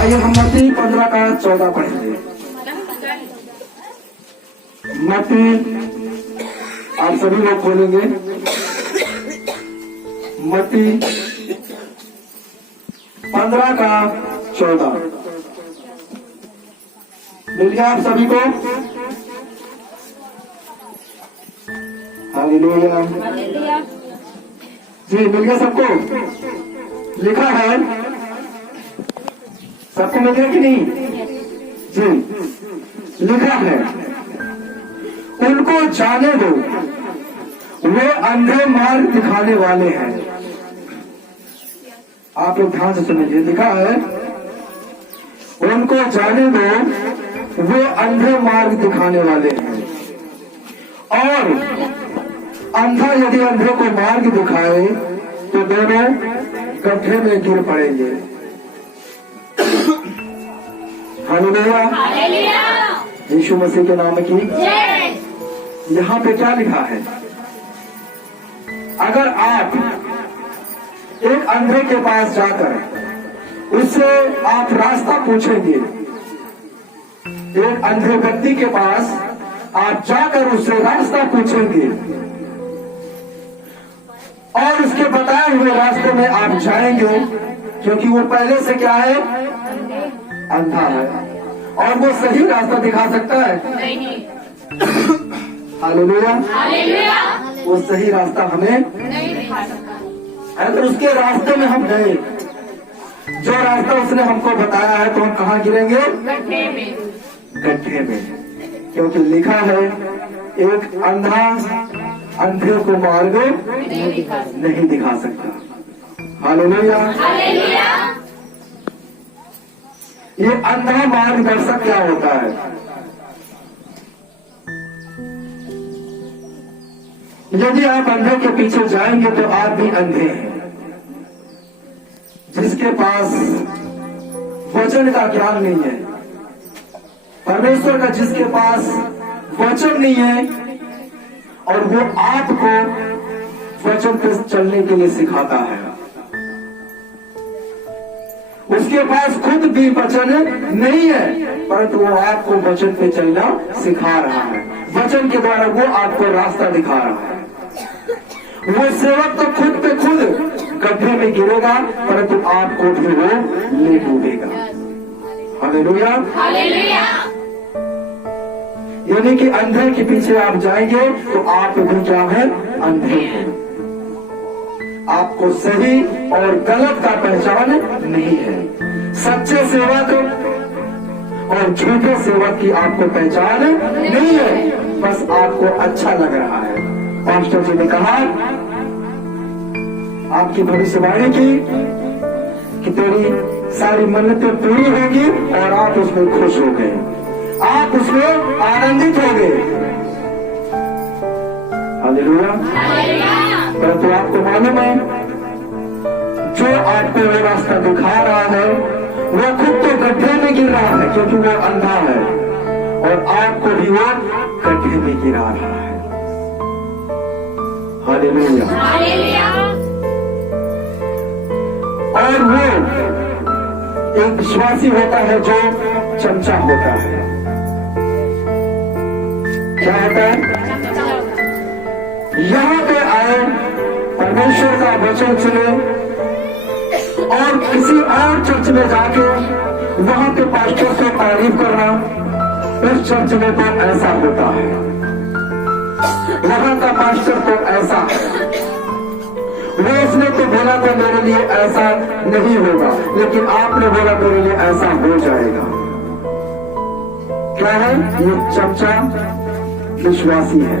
आइए हम मत्ती 15 का 14 पढ़ेंगे। मत्ती आप सभी लोग बोलेंगे। मत्ती 15 का 14 मिल गया आप सभी को? हालेलुया जी, मिल गया सबको? लिखा है सबको, मिल गया कि नहीं जी? लिखा है, उनको जाने दो, वे अंधे मार्ग दिखाने वाले हैं। आप लोग ध्यान से सुनिए, लिखा है उनको जाने दो, वे अंधे मार्ग दिखाने वाले हैं। और अंधा यदि अंधे को मार्ग दिखाए तो दोनों गड्ढे में गिर पड़ेंगे। हालेलुया, यीशु मसीह के नाम की। यहाँ पे क्या लिखा है? अगर आप एक अंधे के पास जाकर उससे आप रास्ता पूछेंगे, एक अंधे व्यक्ति के पास आप जाकर उससे रास्ता पूछेंगे और उसके बताए हुए रास्ते में आप जाएंगे, क्योंकि वो पहले से क्या है? अंधा है, और वो सही रास्ता दिखा सकता है? हालेलुया, वो सही रास्ता हमें नहीं दिखा सकता। अगर उसके रास्ते में हम गए, जो रास्ता उसने हमको बताया है, तो हम कहाँ गिरेंगे? गड्ढे में। गड्ढे में, क्योंकि लिखा है एक अंधा अंधे को मार्ग नहीं दिखा सकता। हालेलुया, ये अंधा मार्गदर्शक क्या होता है? यदि आप अंधे के पीछे जाएंगे तो आप भी अंधे हैं। जिसके पास वचन का ज्ञान नहीं है, परमेश्वर का जिसके पास वचन नहीं है, और वो आपको वचन पे चलने के लिए सिखाता है, उसके पास खुद भी वचन नहीं है, परंतु वो आपको वचन पे चलना सिखा रहा है। वचन के द्वारा वो आपको रास्ता दिखा रहा है। वो सेवक तो खुद पे खुद गड्ढे में गिरेगा, परंतु आपको भी वो ले डूबेगा। हालेलुया, यानी कि अंधे के पीछे आप जाएंगे तो आप भी क्या है? अंधे हैं। आपको सही और गलत का पहचान नहीं है। सच्चे सेवक और झूठे सेवक की आपको पहचान नहीं है, बस आपको अच्छा लग रहा है। पास्टर जी ने कहा, आपकी भविष्यवाणी की कि तेरी सारी मन्नतें पूरी होगी और आप उसमें खुश हो गए, आप उसमें आनंदित हो गए। हालेलुया। परंतु आपको मालूम है, जो आपको वो रास्ता दिखा रहा है वो खुद तो गड्ढे में गिर रहा है, क्योंकि वो अंधा है, और आपको भी वो गड्ढे में गिरा रहा है। हालेलुया। और वो एक विश्वासी होता है जो चमचा होता है। क्या होता है? यहाँ पे आए, परमेश्वर का वचन सुने, और किसी और चर्च में जाके वहां के पास्टर को तारीफ करना, उस चर्च में तो ऐसा होता है, वहां का पास्टर तो ऐसा है, वो उसने तो बोला था मेरे लिए ऐसा नहीं होगा, लेकिन आपने बोला मेरे लिए ऐसा हो जाएगा। क्या है? ये चमचा विश्वासी है।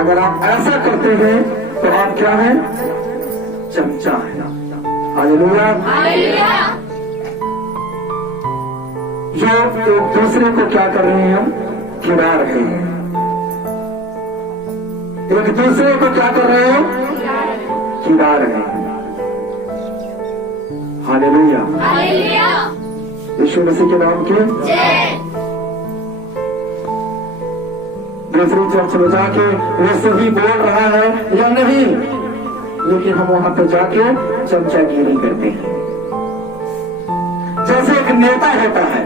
अगर आप ऐसा करते हैं तो आप क्या है? चमचा है। हालेलुया। जो एक दूसरे को क्या कर रहे हैं? हम गिरा रहे हैं। एक दूसरे को क्या कर रहे हैं? गिरा रहे हैं। हालेलुया। यीशु मसीह के नाम की दूसरी चर्च में जाके वो सही बोल रहा है या नहीं, लेकिन हम वहां पर जाके चमचागिरी करते हैं। जैसे एक नेता होता है,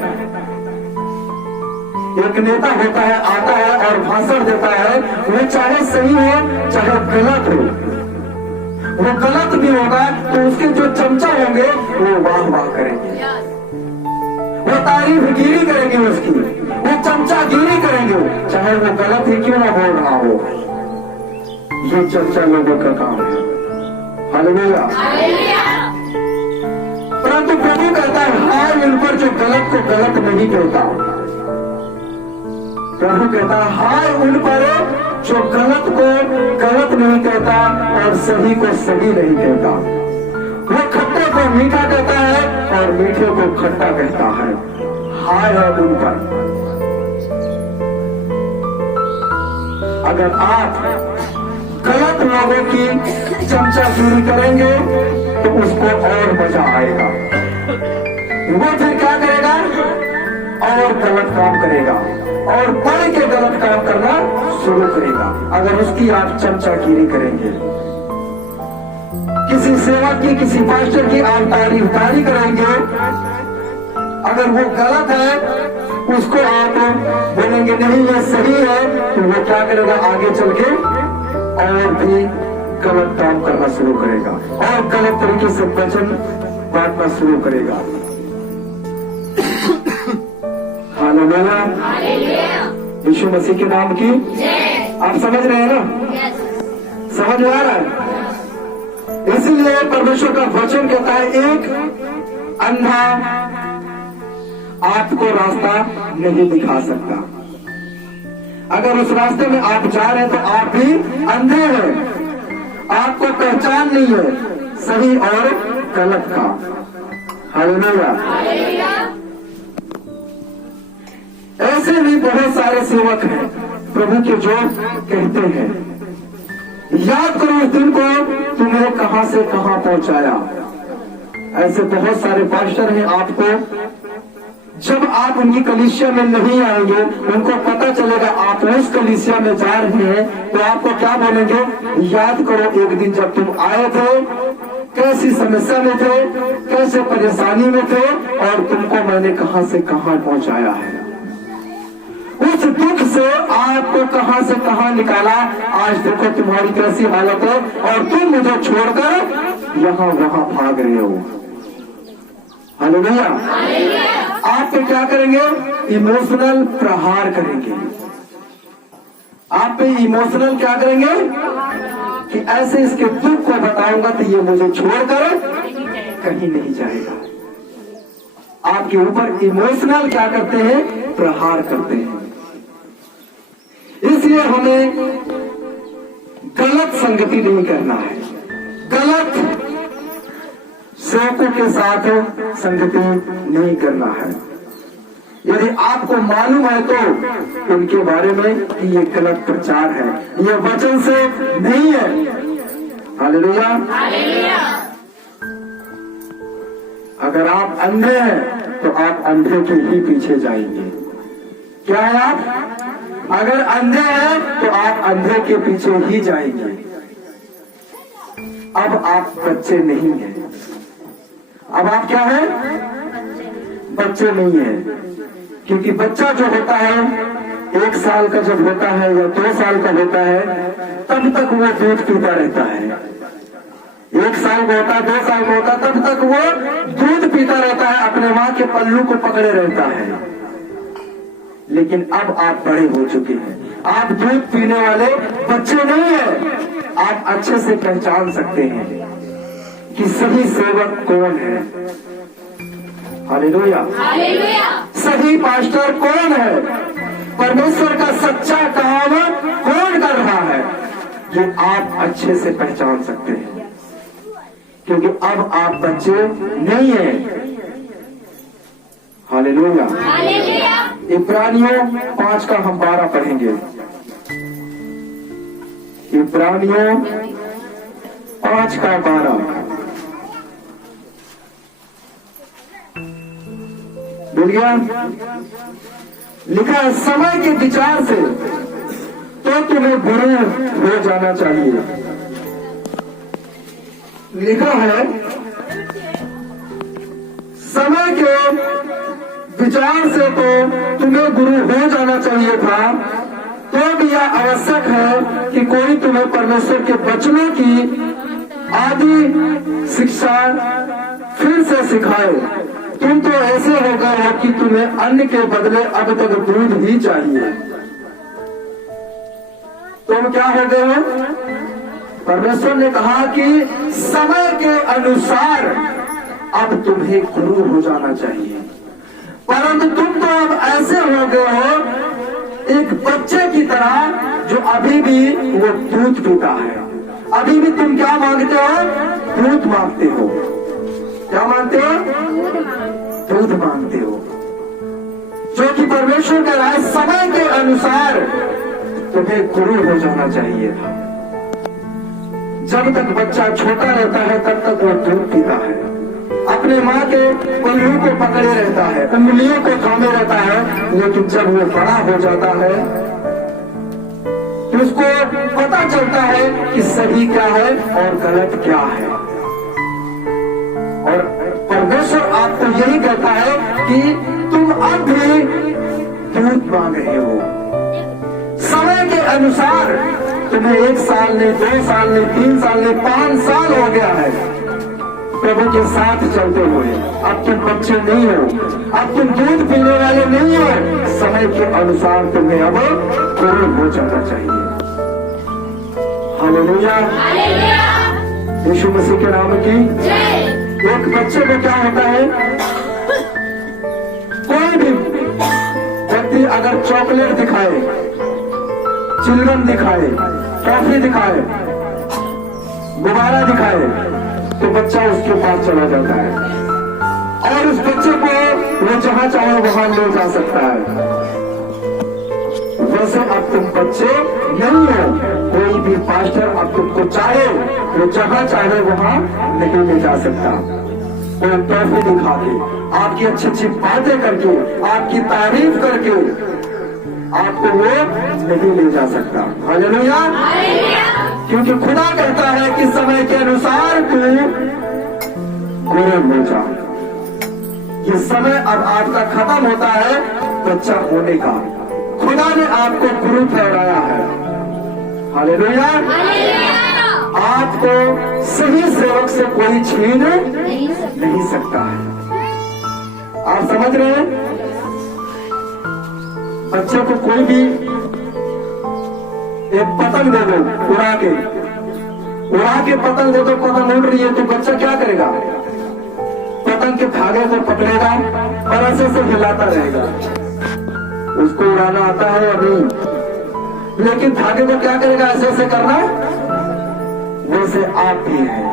एक नेता होता है, आता है और भाषण देता है, वो चाहे सही हो चाहे गलत हो, वो गलत भी होगा तो उसके जो चमचा होंगे वो वाह वाह करेंगे, वो तारीफ गिरी करेंगे उसकी, वो चमचा गिरी करेंगे, चाहे वो गलत ही क्यों ना बोल रहा हो। ये चर्चा लोगों का काम है। हालेलुया। परंतु प्रभु कहता है हाय उन पर जो गलत को गलत नहीं कहता। प्रभु कहता है हाय उन पर जो गलत को गलत नहीं कहता और सही को सही नहीं कहता। वो खट्टे को मीठा कहता है और मीठे को खट्टा कहता है। हाय है उन पर। अगर आप गलत लोगों की चमचागिरी करेंगे तो उसको और मजा आएगा, वो फिर क्या करेगा और गलत काम करेगा और बढ़ के गलत काम करना शुरू करेगा। अगर उसकी आप चमचागिरी करेंगे, किसी सेवक की किसी पास्टर की आप तारीफदारी करेंगे, अगर वो गलत है उसको आप बोलेंगे नहीं ये सही है, तो वो क्या करेगा आगे चल के और भी गलत काम करना शुरू करेगा और गलत तरीके से वचन बांटना शुरू करेगा। हालेलुया। यीशु मसीह के नाम की आप समझ रहे हैं ना? समझ में आ रहा है? इसीलिए परमेश्वर का वचन कहता है एक अंधा आपको रास्ता नहीं दिखा सकता। अगर उस रास्ते में आप जा रहे हैं तो आप भी अंधे हैं, आपको पहचान नहीं है सही और गलत का। हालेलुया। ऐसे भी बहुत सारे सेवक हैं प्रभु के जो कहते हैं याद करो उस दिन को तुम्हें कहां से कहां पहुंचाया। ऐसे बहुत सारे पास्टर हैं, आपको जब आप उनकी कलीसिया में नहीं आएंगे, उनको पता चलेगा आप उस कलीसिया में जा रहे हैं, तो आपको क्या बोलेंगे? याद करो एक दिन जब तुम आए थे, कैसी समस्या में थे, कैसे परेशानी में थे और तुमको मैंने कहां से कहां पहुंचाया है। उस दुख से आपको कहां से कहां निकाला, आज देखो तुम्हारी कैसी हालत है और तुम मुझे छोड़कर यहाँ वहां भाग रहे हो। हालेलुया। आप पे क्या करेंगे? इमोशनल प्रहार करेंगे। आप पे इमोशनल क्या करेंगे कि ऐसे इसके दुख को बताऊंगा तो ये मुझे छोड़कर कहीं नहीं जाएगा। आपके ऊपर इमोशनल क्या करते हैं? प्रहार करते हैं। इसलिए हमें गलत संगति नहीं करना है, गलत सेवकों के साथ संगति नहीं करना है। यदि आपको मालूम है तो उनके बारे में कि ये गलत प्रचार है, ये वचन से नहीं है। हालेलुया। अगर आप अंधे हैं तो आप अंधे के ही पीछे जाएंगे। क्या है आप? अगर अंधे हैं तो आप अंधे के पीछे ही जाएंगे। अब आप बच्चे नहीं हैं। अब आप क्या है? बच्चे नहीं है। क्योंकि बच्चा जो होता है 1 साल का जब होता है या 2 साल का होता है तब तक वो दूध पीता रहता है। 1 साल का होता है, 2 साल का होता है, तब तक वो दूध पीता रहता है, अपने माँ के पल्लू को पकड़े रहता है। लेकिन अब आप बड़े हो चुके हैं, आप दूध पीने वाले बच्चे नहीं हैं। आप अच्छे से पहचान सकते हैं कि सही सेवक कौन है। हालेलुया। सही पास्टर कौन है, परमेश्वर का सच्चा काम कौन कर रहा है, ये आप अच्छे से पहचान सकते हैं। क्योंकि अब आप बच्चे नहीं हैं। हालेलुया। इब्रानियों 5 का हम 12 पढ़ेंगे। इब्रानियों 5 का 12 मिल गया। लिखा है समय के विचार से तो तुम्हें बुरे हो जाना चाहिए। लिखा है समय के विचार से तो तुम्हें गुरु हो जाना चाहिए था, तो भी यह आवश्यक है कि कोई तुम्हें परमेश्वर के वचनों की आदि शिक्षा फिर से सिखाए। तुम तो ऐसे हो गए हो कि तुम्हें अन्न के बदले अब तक दूध ही चाहिए। तुम क्या हो गए हो? परमेश्वर ने कहा कि समय के अनुसार अब तुम्हें गुरु हो जाना चाहिए, परंतु तुम तो अब ऐसे हो गए हो एक बच्चे की तरह जो अभी भी वो दूध पीता है। अभी भी तुम क्या मांगते हो? दूध मांगते हो। क्या मांगते हो? दूध मांगते हो, जो कि परमेश्वर कह रहा है समय के अनुसार तुम्हें गुरु हो जाना चाहिए था। जब तक बच्चा छोटा रहता है तब तक वो दूध पीता है, अपने माँ के पल्लू को पकड़े रहता है, उंगलियों को थामे रहता है, लेकिन जब वो बड़ा हो जाता है तो उसको पता चलता है कि सही क्या है और गलत क्या है। और परमेश्वर आपको यही कहता है कि तुम अब भी दूध मांग रहे हो। समय के अनुसार तुम्हें 1 साल नहीं, 2 साल नहीं, 3 साल नहीं, 5 साल हो गया है प्रभु के साथ चलते हुए। अब तुम बच्चे नहीं हो, अब तुम दूध पीने वाले नहीं हो। समय के अनुसार तुम्हें अब गुरु हो जाना चाहिए। हालेलुया, यीशु मसीह के नाम की। एक बच्चे को क्या होता है, कोई भी व्यक्ति अगर चॉकलेट दिखाए, चिल्ड्रन दिखाए, टॉफी दिखाए, गुब्बारा दिखाए, तो बच्चा उसके पास चला जाता है और उस बच्चे को वो जहां चाहे वहां ले जा सकता है। वैसे अब तुम बच्चे नहीं हो। कोई भी पास्टर अब तुमको चाहे वो जहां चाहे वहां नहीं ले जा सकता। कोई टॉफी दिखा के, आपकी अच्छी अच्छी बातें करके, आपकी तारीफ करके आपको वो नहीं ले जा सकता। हालेलुया, क्योंकि खुदा कहता है कि समय के अनुसार तू गुरु हो जा। ये समय अब आपका खत्म होता है बच्चा होने का। खुदा ने आपको गुरु ठहराया है। हालेलुया, आपको सही सेवक से कोई छीन नहीं सकता है। आप समझ रहे हैं? बच्चे को कोई भी एक पतंग दे दो, उड़ा के पतंग दे दो, पतंग उड़ रही है तो बच्चा क्या करेगा? पतंग के धागे को पकड़ेगा और ऐसे से हिलाता रहेगा। उसको उड़ाना आता है अभी, लेकिन धागे को क्या करेगा? ऐसे ऐसे करना। वैसे आप भी हैं,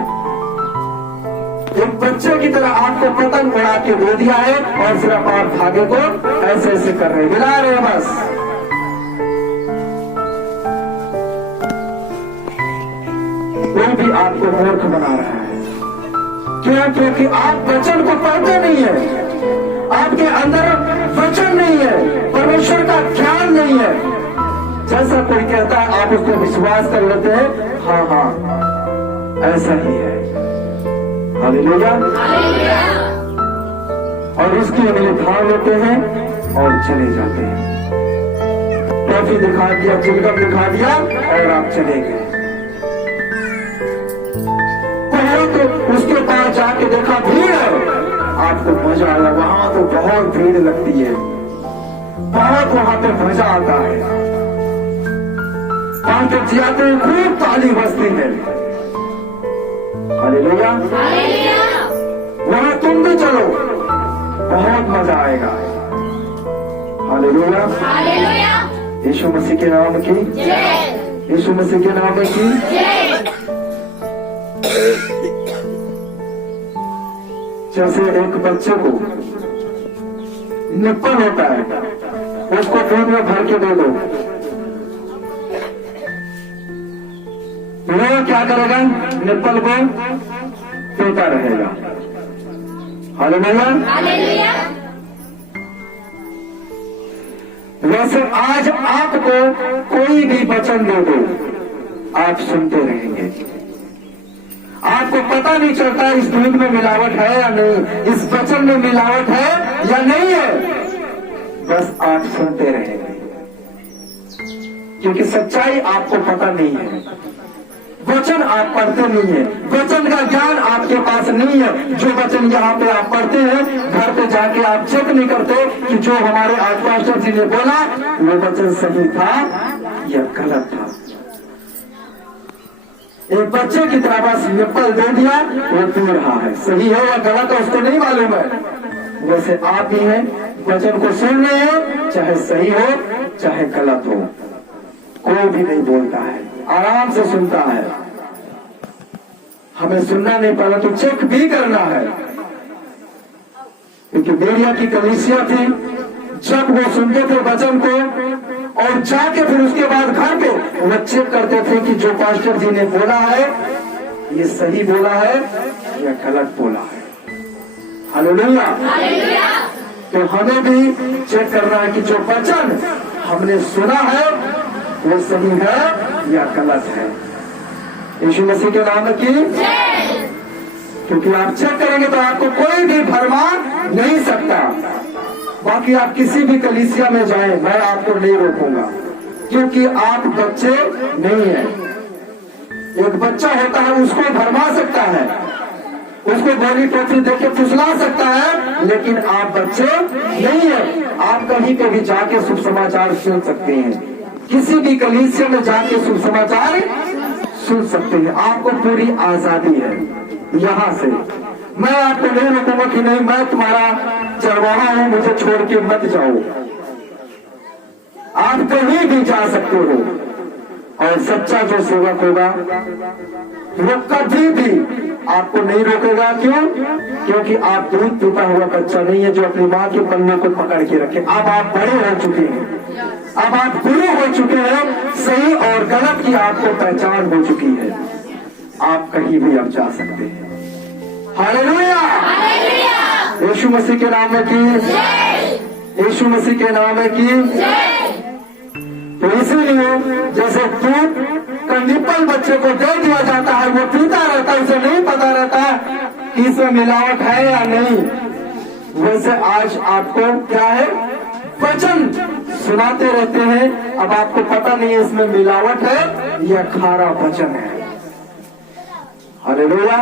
एक बच्चे की तरह आपको पतंग उड़ा के दे दिया है और सिर्फ आप धागे को ऐसे ऐसे कर रहे, हिला रहे हैं बस। कोई भी आपको मूर्ख बना रहा है। क्यों? क्योंकि आप वचन को पढ़ते नहीं है, आपके अंदर वचन नहीं है, परमेश्वर का ज्ञान नहीं है। जैसा कोई कहता है आप उसको विश्वास कर लेते हैं, हाँ हाँ ऐसा ही है। हालेलुया, और उसकी अगले भाव लेते हैं और चले जाते हैं। टॉफी दिखा दिया, चिलगम दिखा दिया और आप चले गए। पहले तो उसके पास जाके देखा भीड़ है, आपको मजा आया। वहां तो बहुत भीड़ लगती है, बहुत वहां पे मजा आता है। वहां पे जाते हैं, खूब ताली बजती है। हालेलुया, वहां तुम भी चलो, बहुत मजा आएगा। हालेलुया, यीशु मसीह के नाम की, यीशु मसीह के नाम की। जैसे एक बच्चे को निप्पल होता है, उसको दूध में भर के दे दो, वो क्या करेगा? निप्पल को पीता रहेगा। हालेलुया। वैसे आज आपको कोई भी वचन दे दो, आप सुनते रहेंगे। आपको पता नहीं चलता इस दूध में मिलावट है या नहीं, इस वचन में मिलावट है या नहीं है। बस आप सुनते रहेंगे, क्योंकि सच्चाई आपको पता नहीं है, वचन आप पढ़ते नहीं है, वचन का ज्ञान आपके पास नहीं है। जो वचन यहाँ पे आप पढ़ते हैं, घर पे जाके आप चेक नहीं करते कि जो हमारे आज पास्टर जी ने बोला वो वचन सही था या गलत था। एक बच्चे की तरह बस निप्पल दे दिया, वो पी रहा है, सही है या गलत है उसको नहीं मालूम है। वैसे आप भी हैं, वचन को सुन रहे हैं, चाहे सही हो चाहे गलत हो, कोई भी नहीं बोलता है, आराम से सुनता है। हमें सुनना नहीं पड़ा तो चेक भी करना है, क्योंकि बेरिया की कलीसिया थी, जब वो सुनते थे वचन को और जाके फिर उसके बाद घर पे वो चेक करते थे कि जो पास्टर जी ने बोला है ये सही बोला है या गलत बोला है। हालेलुया। तो हमें भी चेक करना है कि जो वचन हमने सुना है वो सही है या गलत है। यीशु मसीह के नाम की, क्योंकि आप चेक करेंगे तो आपको कोई भी भरमा नहीं सकता। बाकी आप किसी भी कलीसिया में जाएं, मैं आपको नहीं रोकूंगा, क्योंकि आप बच्चे नहीं हैं। एक बच्चा होता है, उसको भरमा सकता है, उसको गोली टोपी देके फुसला सकता है, लेकिन आप बच्चे नहीं है। आप कहीं पे भी जाके शुभ समाचार सुन सकते हैं, किसी भी कलीसिया में जाके शुभ समाचार सुन सकते हैं, आपको पूरी आजादी है। यहाँ से मैं आपको नहीं रोकूंगा कि नहीं मैं तुम्हारा चरवाहा हूं, मुझे छोड़ के मत जाओ। आप कहीं भी जा सकते हो, और सच्चा जो सेवक होगा वो कभी भी आपको नहीं रोकेगा। क्यों? क्योंकि आप दूध पीता हुआ बच्चा नहीं है जो अपनी माँ के पन्ने को पकड़ के रखे। अब आप बड़े हो चुके हैं, अब आप गुरु हो चुके हैं, सही और गलत की आपको पहचान हो चुकी है, आप कहीं भी अब जा सकते हैं। हालेलुया। यीशु मसीह के नाम में की, यीशु मसीह के नाम में की। तो इसीलिए जैसे दूध का निप्पल बच्चे को दे दिया जाता है, वो पीता रहता है, उसे नहीं पता रहता कि इसमें मिलावट है या नहीं, वैसे आज आपको क्या है, वचन सुनाते रहते हैं, अब आपको पता नहीं है इसमें मिलावट है या खारा वचन है। हालेलुया।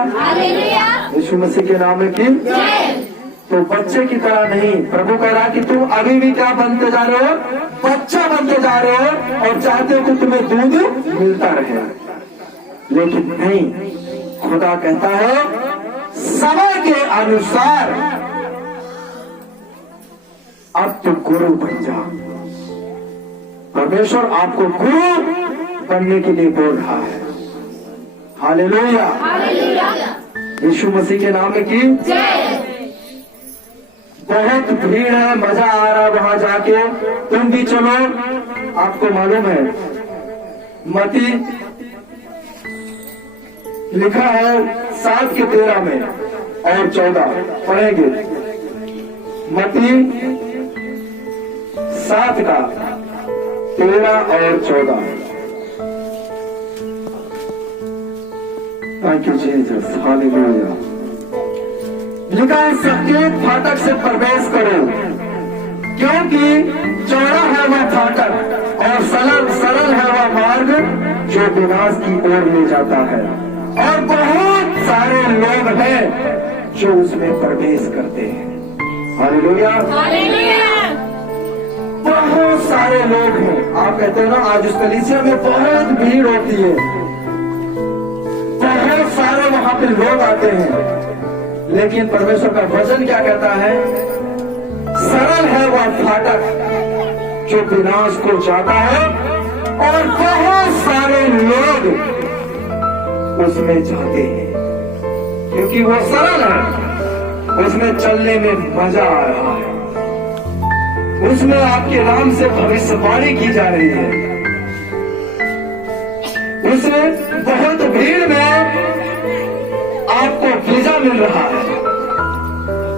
यीशु मसीह के नाम में की। तो बच्चे की तरह नहीं, प्रभु कह रहा कि तुम अभी भी क्या बनते जा रहे हो, बच्चा बनते जा रहे हो, और चाहते हो कि तुम्हें दूध मिलता रहे, लेकिन नहीं, खुदा कहता है समय के अनुसार अब तुम गुरु बन जाओ। परमेश्वर आपको गुरु बनने के लिए बोल रहा है। हालेलुया। यीशु मसीह के नाम में की। बहुत भीड़ है, मजा आ रहा है वहां जाके, तुम भी चलो। आपको मालूम है मती लिखा है 7 के 13 में और 14 पढ़ेंगे। मती 7 का 13 और 14। Thank you Jesus. हालेलुया। लिखा है सत्य फाटक से प्रवेश करो, क्योंकि चौड़ा है वह फाटक और सरल है वह मार्ग जो विनाश की ओर ले जाता है, और बहुत सारे लोग हैं जो उसमें प्रवेश करते हैं। हालेलुया। बहुत सारे लोग हैं। आप कहते हो ना आज उस कलीसिया में बहुत भीड़ होती है, बहुत सारे वहां पे लोग आते हैं, लेकिन परमेश्वर का वचन क्या कहता है, सरल है वह फाटक जो विनाश को जाता है, और बहुत सारे लोग उसमें जाते हैं, क्योंकि वो सरल है, उसमें चलने में मजा आ रहा है, उसमें आपके नाम से भविष्यवाणी की जा रही है, उसमें बहुत भीड़ में आपको वीजा मिल रहा है,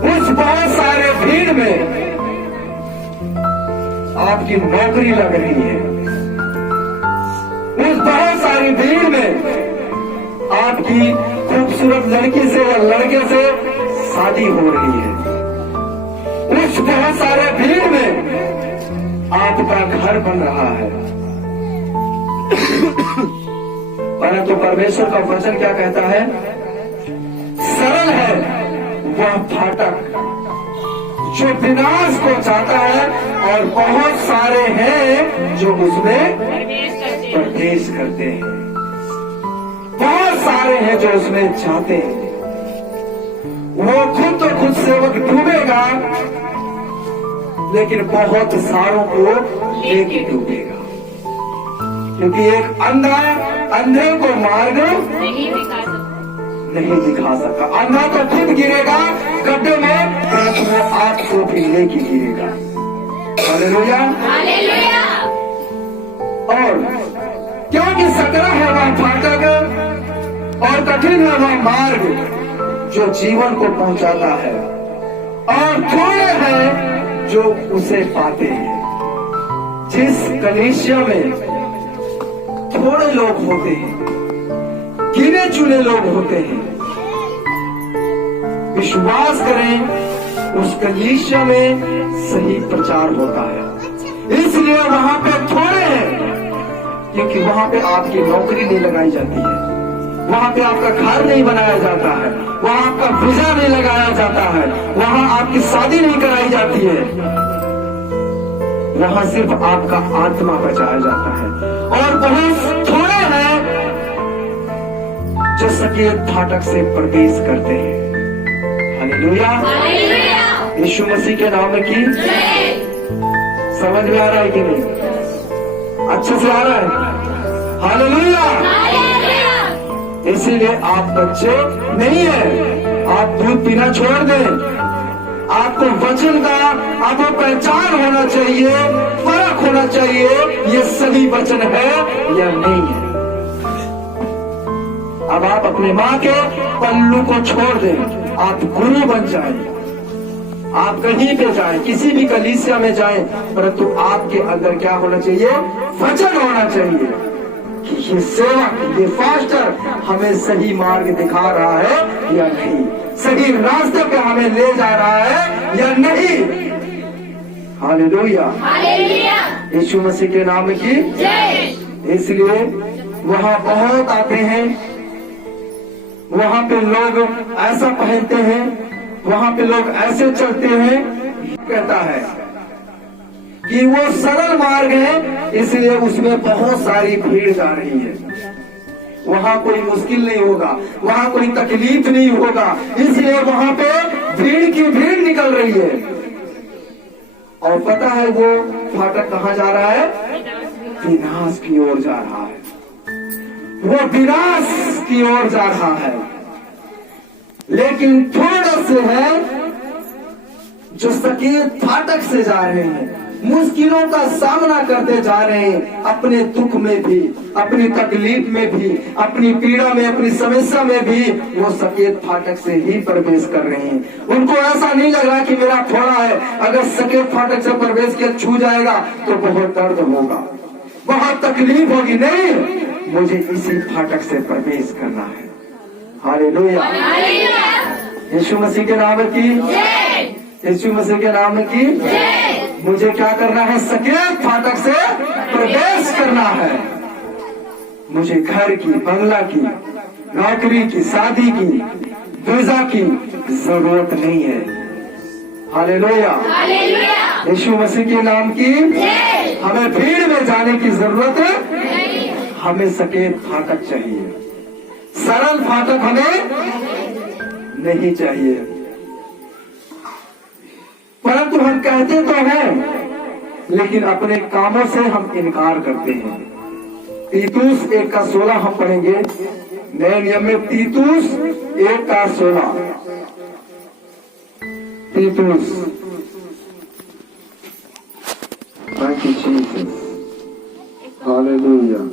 उस बहुत सारे भीड़ में आपकी नौकरी लग रही है, उस बहुत सारी भीड़ में आपकी खूबसूरत लड़की से या लड़के से शादी हो रही है, उस बहुत सारे भीड़ में आपका घर बन रहा है। परंतु परमेश्वर का वचन क्या कहता है? सरल है वह फाटक जो विनाश को चाहता है, और बहुत सारे हैं जो उसमें प्रवेश करते हैं। बहुत सारे हैं जो उसमें जाते हैं। वो खुद तो खुद सेवक डूबेगा, लेकिन बहुत सारों को लेके डूबेगा, क्योंकि एक अंधा अंधे को मार्ग नहीं दिखा सका। अंधा तो खुद गिरेगा गड्ढे में, परंतु वो आपको भी लेके गिरेगा। हालेलुया। और क्योंकि सकरा है वह फाटक और कठिन है वह मार्ग जो जीवन को पहुंचाता है, और थोड़े हैं जो उसे पाते हैं। जिस कलीसिया में थोड़े लोग होते हैं, गिने चुने लोग होते हैं, विश्वास करें उस कलीसिया में सही प्रचार होता है। इसलिए वहां पे थोड़े हैं, क्योंकि वहां पे आपकी नौकरी नहीं लगाई जाती है, वहां पे आपका घर नहीं बनाया जाता है, वहां आपका वीजा नहीं लगाया जाता है, वहां आपकी शादी नहीं कराई जाती है, वहां सिर्फ आपका आत्मा बचाया जाता है। और बहुत थोड़े हैं जो सकेत फाटक से प्रवेश करते हैं। हालेलुया। यीशु मसीह के नाम में की समझ में आ रहा है कि नहीं? अच्छे से आ रहा है? हालेलुया। इसीलिए आप बच्चे नहीं है, आप दूध पीना छोड़ दें। आपको वचन का आपको पहचान होना चाहिए, फर्क होना चाहिए, ये सही वचन है या नहीं है। अब आप अपने माँ के पल्लू को छोड़ दें, आप गुरु बन जाएं, आप कहीं पे जाएं, किसी भी कलीसिया में जाएं, परंतु आपके अंदर क्या होना चाहिए? वचन होना चाहिए कि ये सेवक, ये फास्टर हमें सही मार्ग दिखा रहा है या नहीं, सही रास्ते पे हमें ले जा रहा है या नहीं। हालेलुया। यीशु मसीह के नाम की जय। इसलिए वहां बहुत आते हैं, वहां पे लोग ऐसा पहनते हैं, वहां पे लोग ऐसे चलते हैं। कहता है कि वो सरल मार्ग है, इसलिए उसमें बहुत सारी भीड़ जा रही है। वहां कोई मुश्किल नहीं होगा, वहां कोई तकलीफ नहीं होगा, इसलिए वहां पे भीड़ की भीड़ निकल रही है। और पता है वो फाटक कहाँ जा रहा है? विनाश की ओर जा रहा है, वो विनाश की ओर जा रहा है। लेकिन थोड़ा से है जो सकेत फाटक से जा रहे हैं, मुश्किलों का सामना करते जा रहे हैं, अपने दुख में भी, अपनी तकलीफ में भी, अपनी पीड़ा में, अपनी समस्या में भी वो सकेत फाटक से ही प्रवेश कर रहे हैं। उनको ऐसा नहीं लग रहा कि मेरा थोड़ा है, अगर सकेत फाटक से प्रवेश किया छू जाएगा तो बहुत दर्द होगा, बहुत तकलीफ होगी। नहीं, मुझे इसी फाटक से प्रवेश करना है। हालेलुया। यीशु मसीह के नाम की, यीशु मसीह के नाम की मुझे क्या करना है? सकेत फाटक से प्रवेश करना है। मुझे घर की, बंगला की, नौकरी की, शादी की, वीजा की जरूरत नहीं है। हालेलुया। यीशु मसीह के नाम की हमें भीड़ में जाने की जरूरत नहीं, हमें सकेत फाटक चाहिए, सरल फाटक हमें नहीं चाहिए। परंतु हम कहते तो हैं, लेकिन अपने कामों से हम इनकार करते हैं। तीतुस 1:16 हम पढ़ेंगे नए नियम में। तीतुस 1:16। तीतुस, हालेलुया।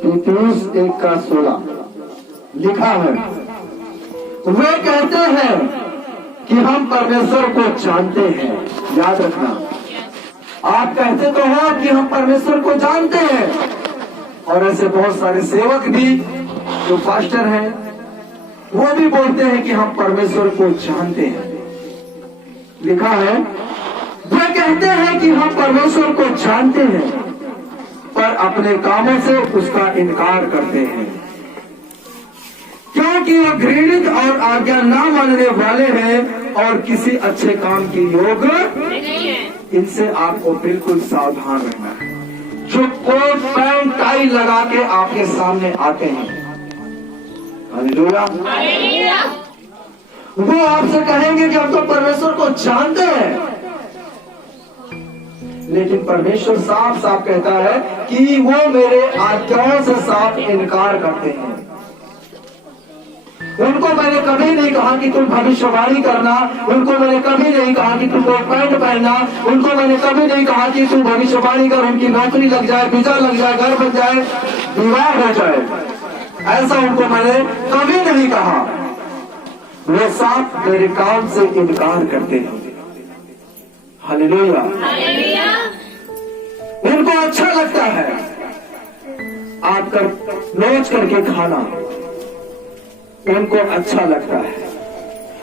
तीतुस 1:16 लिखा है, वे कहते हैं कि हम परमेश्वर को जानते हैं। याद रखना, आप कहते तो हो कि हम परमेश्वर को जानते हैं, और ऐसे बहुत सारे सेवक भी जो पास्टर हैं वो भी बोलते हैं कि हम परमेश्वर को जानते हैं। लिखा है, वे कहते हैं कि हम परमेश्वर को जानते हैं, पर अपने कामों से उसका इनकार करते हैं, क्योंकि वो घृणित और आज्ञा ना मानने वाले हैं और किसी अच्छे काम के योग नहीं है। इनसे आपको बिल्कुल सावधान रहना है। जो कोट पैंट टाई लगा के आपके सामने आते हैं, हालेलुया, वो आपसे कहेंगे कि हम तो परमेश्वर को जानते हैं, लेकिन परमेश्वर साफ साफ कहता है कि वो मेरे आज्ञाओं से साफ इनकार करते हैं। उनको मैंने कभी नहीं कहा कि तुम भविष्यवाणी करना, उनको मैंने कभी नहीं कहा कि तुम कोट पैंट पहनना, उनको मैंने कभी नहीं कहा कि तुम भविष्यवाणी कर, उनकी नौकरी लग जाए, वीजा लग जाए, घर बन जाए, विवाह हो जाए, ऐसा उनको मैंने कभी नहीं कहा। वो साफ मेरे काम से इनकार करते हैं। हालेलुया। उनको अच्छा लगता है आप नोच करके खाना, उनको अच्छा लगता है,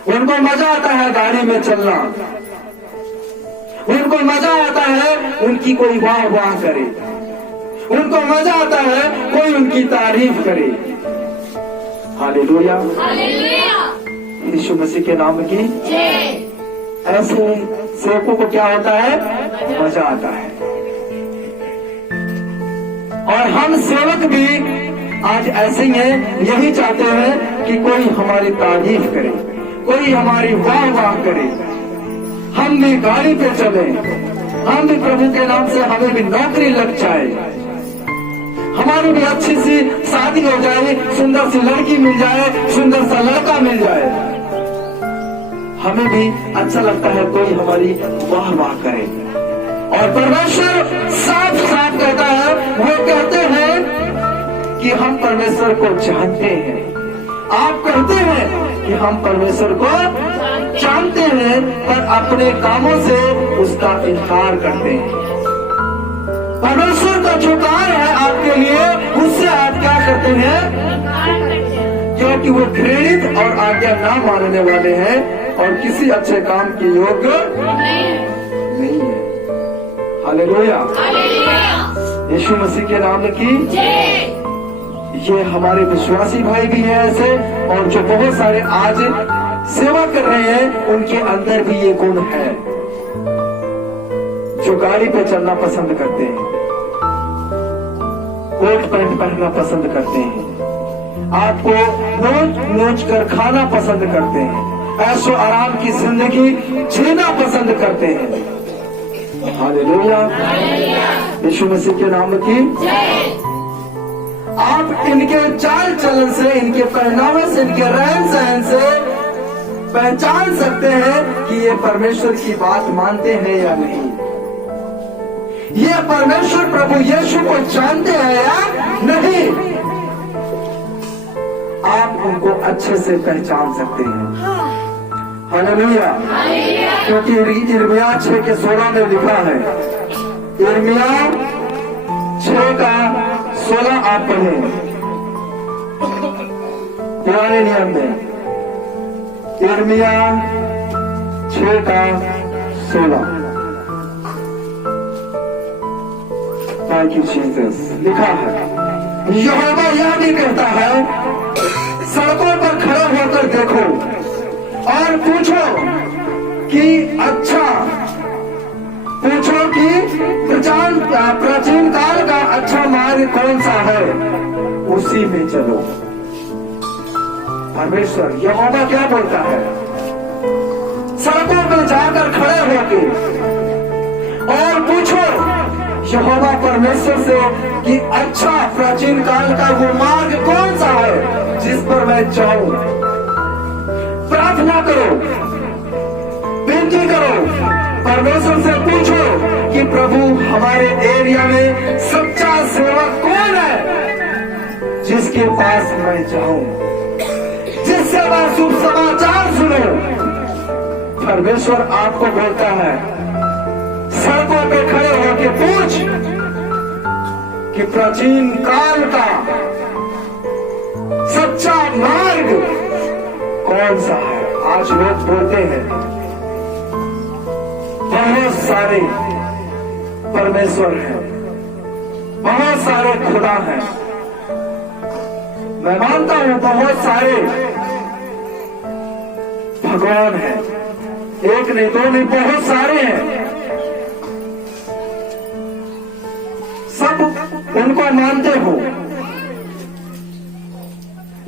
उनको मजा आता है गाड़ी में चलना, उनको मजा आता है उनकी कोई वाह वाह करे, उनको मजा आता है कोई उनकी तारीफ करे। हालेलुया, यीशु मसीह के नाम की ऐसे सेवकों को क्या होता है? मजा आता है। और हम सेवक भी आज ऐसे ही हैं, यही चाहते हैं कि कोई हमारी तारीफ करे, कोई हमारी वाह वाह करे, हम भी गाड़ी पे चले, हम भी प्रभु के नाम से हमें भी नौकरी लग जाए, हमारी भी अच्छी सी शादी हो जाए, सुंदर सी लड़की मिल जाए, सुंदर सा लड़का मिल जाए, हमें भी अच्छा लगता है कोई हमारी वाह वाह करे। और परमेश्वर साफ साफ कहता है, वो कहते हैं कि हम परमेश्वर को जानते हैं। आप कहते हैं कि हम परमेश्वर को जानते हैं, पर अपने कामों से उसका इनकार करते हैं। परमेश्वर का जो कार्य है आपके लिए, उससे आप क्या करते हैं? क्योंकि वो घृणित और आज्ञा ना मानने वाले हैं और किसी अच्छे काम के योग्य नहीं है। हालेलुया, यीशु मसीह के नाम की। ये हमारे विश्वासी भाई भी हैं ऐसे, और जो बहुत सारे आज सेवा कर रहे हैं, उनके अंदर भी ये गुण है, जो गाड़ी पे चलना पसंद करते हैं, कोट पैंट पहनना पसंद करते हैं, आपको नोच कर खाना पसंद करते हैं, ऐशो आराम की जिंदगी जीना पसंद करते हैं। हालेलुया, यीशु मसीह के नाम की। आप इनके चाल चलन से, इनके पहनावे से, इनके रहन सहन से पहचान सकते हैं कि ये परमेश्वर की बात मानते हैं या नहीं, ये परमेश्वर प्रभु यीशु को जानते हैं या नहीं। आप उनको अच्छे से पहचान सकते हैं। हालेलुया, क्योंकि यिर्मयाह 6:16 में लिखा है, यिर्मयाह 6:16 आप पढ़ें पुराने नियम में, यिर्मयाह 6:16। Thank you Jesus. लिखा है, यहोवा यह भी कहता है, सड़कों पर खड़े होकर देखो और पूछो कि अच्छा, पूछो कि प्राचीन काल का अच्छा मार्ग कौन सा है, उसी में चलो। परमेश्वर यहोवा क्या बोलता है? सड़कों पर जाकर खड़े होकर और पूछो यहोवा परमेश्वर से कि अच्छा प्राचीन काल का वो मार्ग कौन सा है जिस पर मैं जाऊं। प्रार्थना करो, विनती करो, परमेश्वर से पूछो कि प्रभु हमारे एरिया में सच्चा सेवक कौन है जिसके पास मैं जाऊं, जिससे मैं शुभ समाचार सुनूं। परमेश्वर आपको बोलता है, सड़कों पे खड़े होकर पूछ कि प्राचीन काल का सच्चा मार्ग कौन सा है। आज लोग बोलते हैं बहुत सारे परमेश्वर हैं, बहुत सारे खुदा हैं। मैं मानता हूं बहुत सारे भगवान हैं, एक नहीं दो नहीं बहुत सारे हैं। सब उनको मानते हो,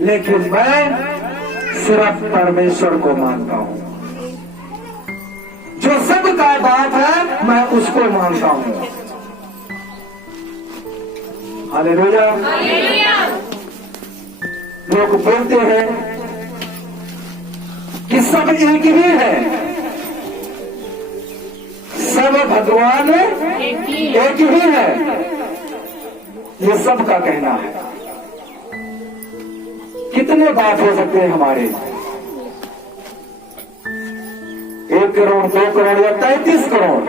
लेकिन मैं सिर्फ परमेश्वर को मानता हूं। जो सबका बाप है मैं उसको मानता हूं। हालेलुया। लोग बोलते हैं कि सब एक ही है, सब भगवान एक ही है, ये सबका कहना है। कितने बाप हो सकते हैं हमारे? 1 करोड़ 2 करोड़ या 33 करोड़?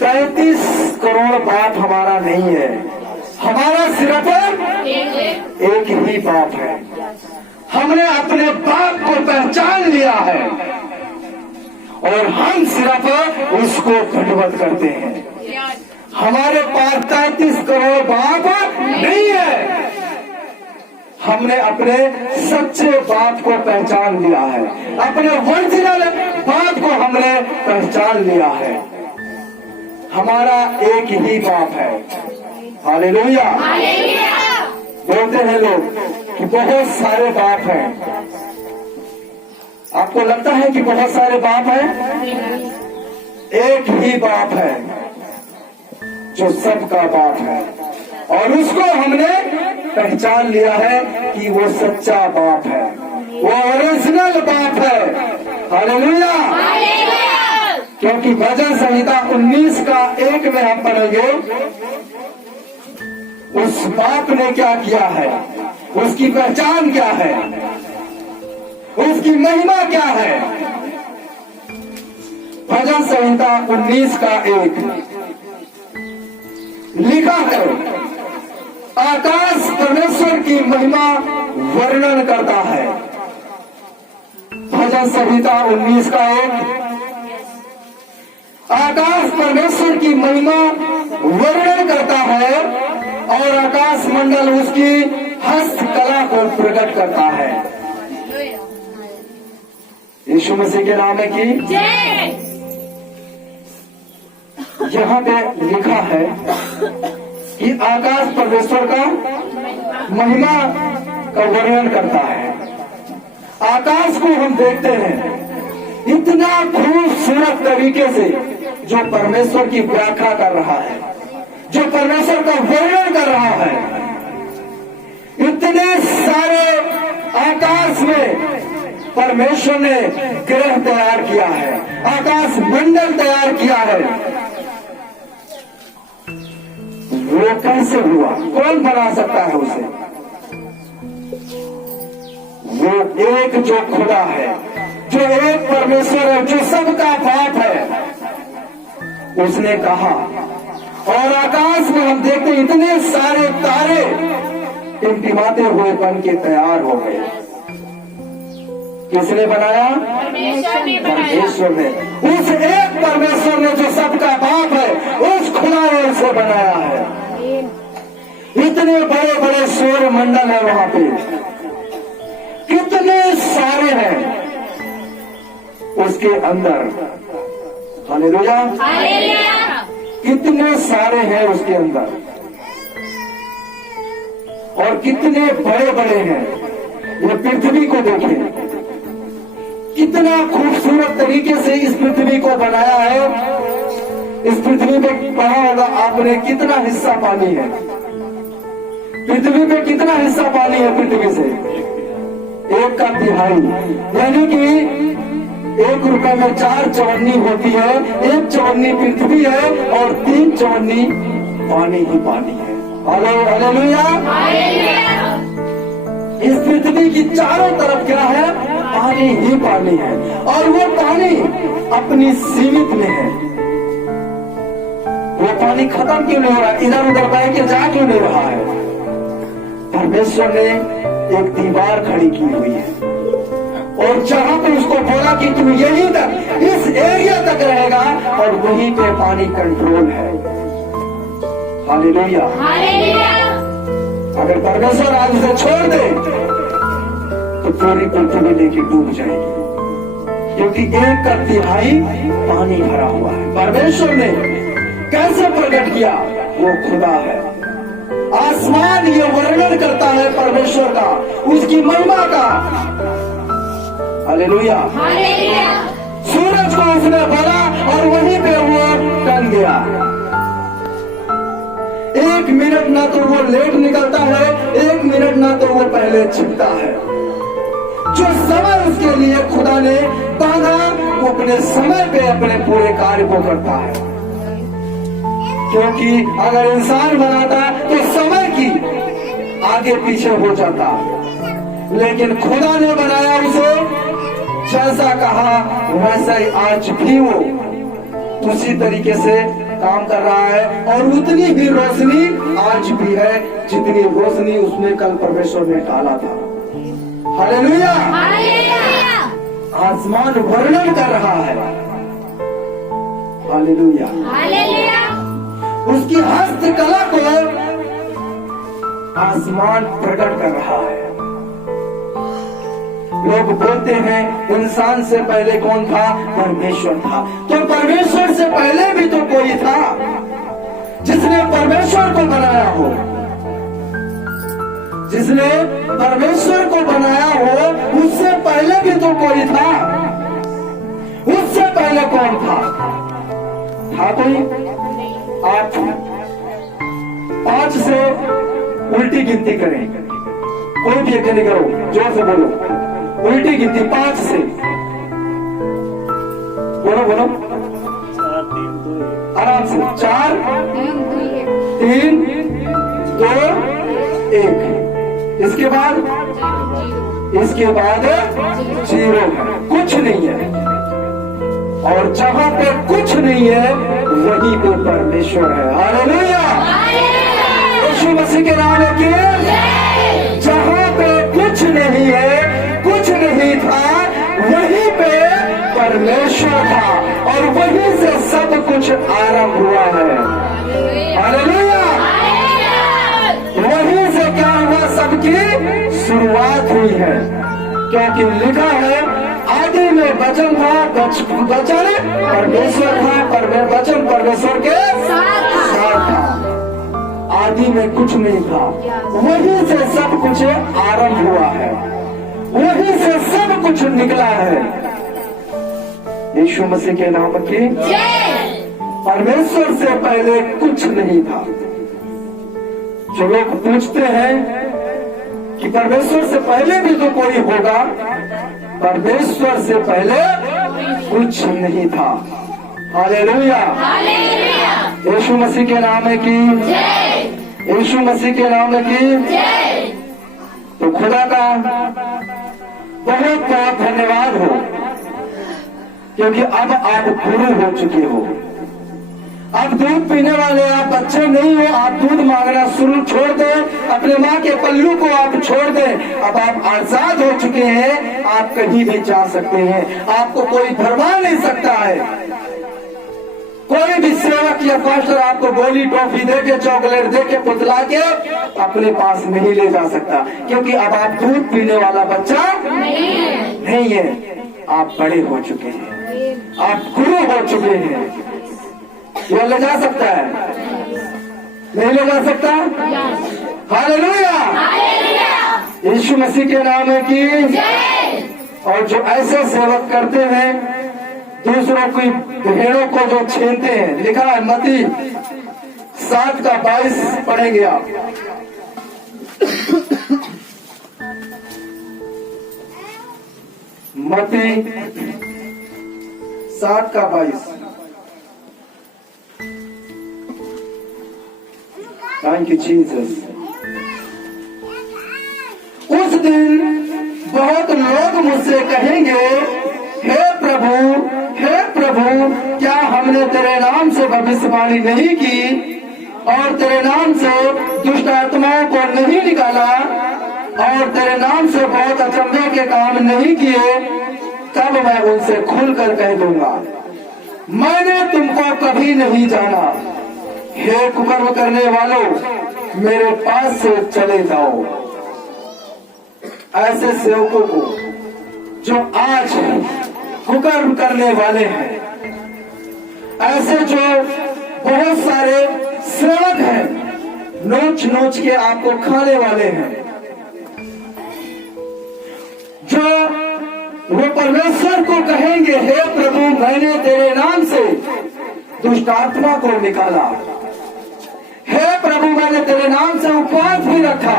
33 करोड़ बाप हमारा नहीं है, हमारा सिर्फ एक ही बाप है। हमने अपने बाप को पहचान लिया है और हम सिर्फ उसको दंडवत करते हैं। हमारे पास 33 करोड़ बाप नहीं है, हमने अपने सच्चे बाप को पहचान लिया है, अपने ओरिजिनल बाप को हमने पहचान लिया है। हमारा एक ही बाप है। हालेलुया। बोलते हैं लोग कि बहुत सारे बाप हैं। आपको लगता है कि बहुत सारे बाप हैं? एक ही बाप है जो सबका बाप है, और उसको हमने पहचान लिया है कि वो सच्चा बाप है, वो ओरिजिनल बाप है। हालेलुया। क्योंकि भजन संहिता 19 का 1 में हम पढ़ेंगे, उस बाप ने क्या किया है, उसकी पहचान क्या है, उसकी महिमा क्या है। भजन संहिता 19 का 1 लिखा है, आकाश परमेश्वर की महिमा वर्णन करता है। भजन संहिता 19 का 1, आकाश परमेश्वर की महिमा वर्णन करता है और आकाश मंडल उसकी हस्तकला को प्रकट करता है। यीशु मसीह के नाम में की यहाँ पे लिखा है कि आकाश परमेश्वर का महिमा का वर्णन करता है। आकाश को हम देखते हैं इतना खूबसूरत तरीके से, जो परमेश्वर की व्याख्या कर रहा है, जो परमेश्वर का वर्णन कर रहा है। इतने सारे आकाश में परमेश्वर ने ग्रह तैयार किया है, आकाश मंडल तैयार किया है। वो कैसे हुआ? कौन बना सकता है उसे? वो एक जो खुदा है, जो एक परमेश्वर है, जो सबका बाप है, उसने कहा। और आकाश में हम देखते इतने सारे तारे टिमटिमाते हुए बन के तैयार हो गए। किसने बनाया? परमेश्वर ने। उस एक परमेश्वर ने जो सबका बाप है, उस खुदा ने उसे बनाया है। इतने बड़े बड़े सौर मंडल है वहां पे, कितने सारे हैं उसके अंदर। हालेलुया। कितने सारे हैं उसके अंदर, और कितने बड़े बड़े हैं। ये पृथ्वी को देखें, कितना खूबसूरत तरीके से इस पृथ्वी को बनाया है। इस पृथ्वी पे पढ़ा होगा आपने, कितना हिस्सा पानी है पृथ्वी पे, कितना हिस्सा पानी है पृथ्वी से? 1 का तिहाई, यानी कि 1 रुपए में 4 चवन्नी होती है। 1 चवन्नी पृथ्वी है और 3 चवन्नी पानी ही पानी है। हालेलुया। इस पृथ्वी की चारों तरफ क्या है? पानी ही पानी है, और वो पानी अपनी सीमित में है। वो पानी खत्म क्यों नहीं हो रहा? इधर उधर बह के जा क्यों नहीं रहा है? परमेश्वर ने एक दीवार खड़ी की हुई है, और जहां पे उसको बोला कि तुम यहीं तक इस एरिया तक रहेगा और वहीं पे पानी कंट्रोल है। हालेलुया। अगर परमेश्वर आज उसे छोड़ दे तो पूरी पृथ्वी लेके डूब जाएगी, क्योंकि 1/3 पानी भरा हुआ है। परमेश्वर ने कैसे प्रकट किया? वो खुदा है। आसमान ये वर्णन करता है परमेश्वर का, उसकी महिमा का। हालेलुया। सूरज को उसने बोला और वहीं पे वो टन गया। 1 मिनट ना तो वो लेट निकलता है, 1 मिनट ना तो वो पहले छिपता है। जो समय उसके लिए खुदा ने बांधा, वो अपने समय पे अपने पूरे कार्य को करता है। क्योंकि अगर इंसान बनाता तो समय की आगे पीछे हो जाता, लेकिन खुदा ने बनाया उसे, जैसा कहा वैसा ही आज भी वो उसी तरीके से काम कर रहा है, और उतनी ही रोशनी आज भी है जितनी रोशनी उसमें कल परमेश्वर ने डाला था। हालेलुया। आसमान वर्णन कर रहा है। हालेलुया। उसकी हस्तकला को आसमान प्रकट कर रहा है। लोग बोलते हैं इंसान से पहले कौन था? परमेश्वर था। तो परमेश्वर से पहले भी तो कोई था जिसने परमेश्वर को बनाया हो। जिसने परमेश्वर को बनाया हो उससे पहले भी तो कोई था। उससे पहले कौन था? था कोई? आप 5 से उल्टी गिनती करें। कोई भी एक नहीं करो, जोर से बोलो। उल्टी गिनती 5 से बोलो बोलो, 4 3 2 आराम से। 4 3 2 1। इसके बाद 0 है, कुछ नहीं है। और जहां पे कुछ नहीं है वहीं पे परमेश्वर है। हालेलुया। यीशु मसीह के नाम में जहां पे कुछ नहीं है, कुछ नहीं था, वहीं पे परमेश्वर था, और वहीं से सब कुछ आरंभ हुआ है। हालेलुया। वहीं से क्या हुआ? सबकी शुरुआत हुई है। क्योंकि लिखा है आदि में वचन था, वचन परमेश्वर था, वचन परमेश्वर के साथ था। आदि में कुछ नहीं था, वहीं से सब कुछ आरंभ हुआ है, वहीं से सब कुछ निकला है। यीशु मसीह के नाम की परमेश्वर से पहले कुछ नहीं था। जो लोग पूछते हैं कि परमेश्वर से पहले भी तो कोई होगा, परमेश्वर से पहले कुछ नहीं था। हालेलुया। यीशु मसीह के नाम की, यीशु मसीह के नाम की। तो खुदा का बहुत बहुत धन्यवाद हो, क्योंकि अब आप गुरु हो चुके हो। अब दूध पीने वाले आप बच्चे नहीं हो। आप दूध मांगना शुरू छोड़ दें, अपने माँ के पल्लू को आप छोड़ दें। अब आप आजाद हो चुके हैं, आप कहीं भी जा सकते हैं, आपको कोई भरमा नहीं सकता है। कोई भी सेवक या पास्टर आपको गोली टॉफी देके, चॉकलेट देके, पुतला के अपने पास नहीं ले जा सकता, क्योंकि अब आप दूध पीने वाला बच्चा नहीं है। आप बड़े हो चुके हैं, आप गुरु हो चुके हैं। यह ले जा सकता है? नहीं ले जा सकता? हालेलुया। यीशु मसीह के नाम है कि। और जो ऐसे सेवक करते हैं, दूसरों की भेड़ों को जो छीनते हैं, लिखा है मत्ती 7:22 पढ़ेंगे आप। मत्ती 7:22। Thank you Jesus. उस दिन बहुत लोग मुझसे कहेंगे, हे प्रभु, क्या हमने तेरे नाम से भविष्यवाणी नहीं की और तेरे नाम से दुष्ट आत्माओं को नहीं निकाला और तेरे नाम से बहुत अचंभे के काम नहीं किए, तब मैं उनसे खुलकर कह दूंगा, मैंने तुमको कभी नहीं जाना। हे कुकर्म करने वालों, मेरे पास से चले जाओ। ऐसे सेवकों को जो आज कुकर्म करने वाले हैं, ऐसे जो बहुत सारे सेवक हैं, नोच नोच के आपको खाने वाले हैं, जो वो परमेश्वर को कहेंगे, हे प्रभु मैंने तेरे नाम से दुष्ट आत्मा को निकाला, हे प्रभु मैंने तेरे नाम से उपवास भी रखा,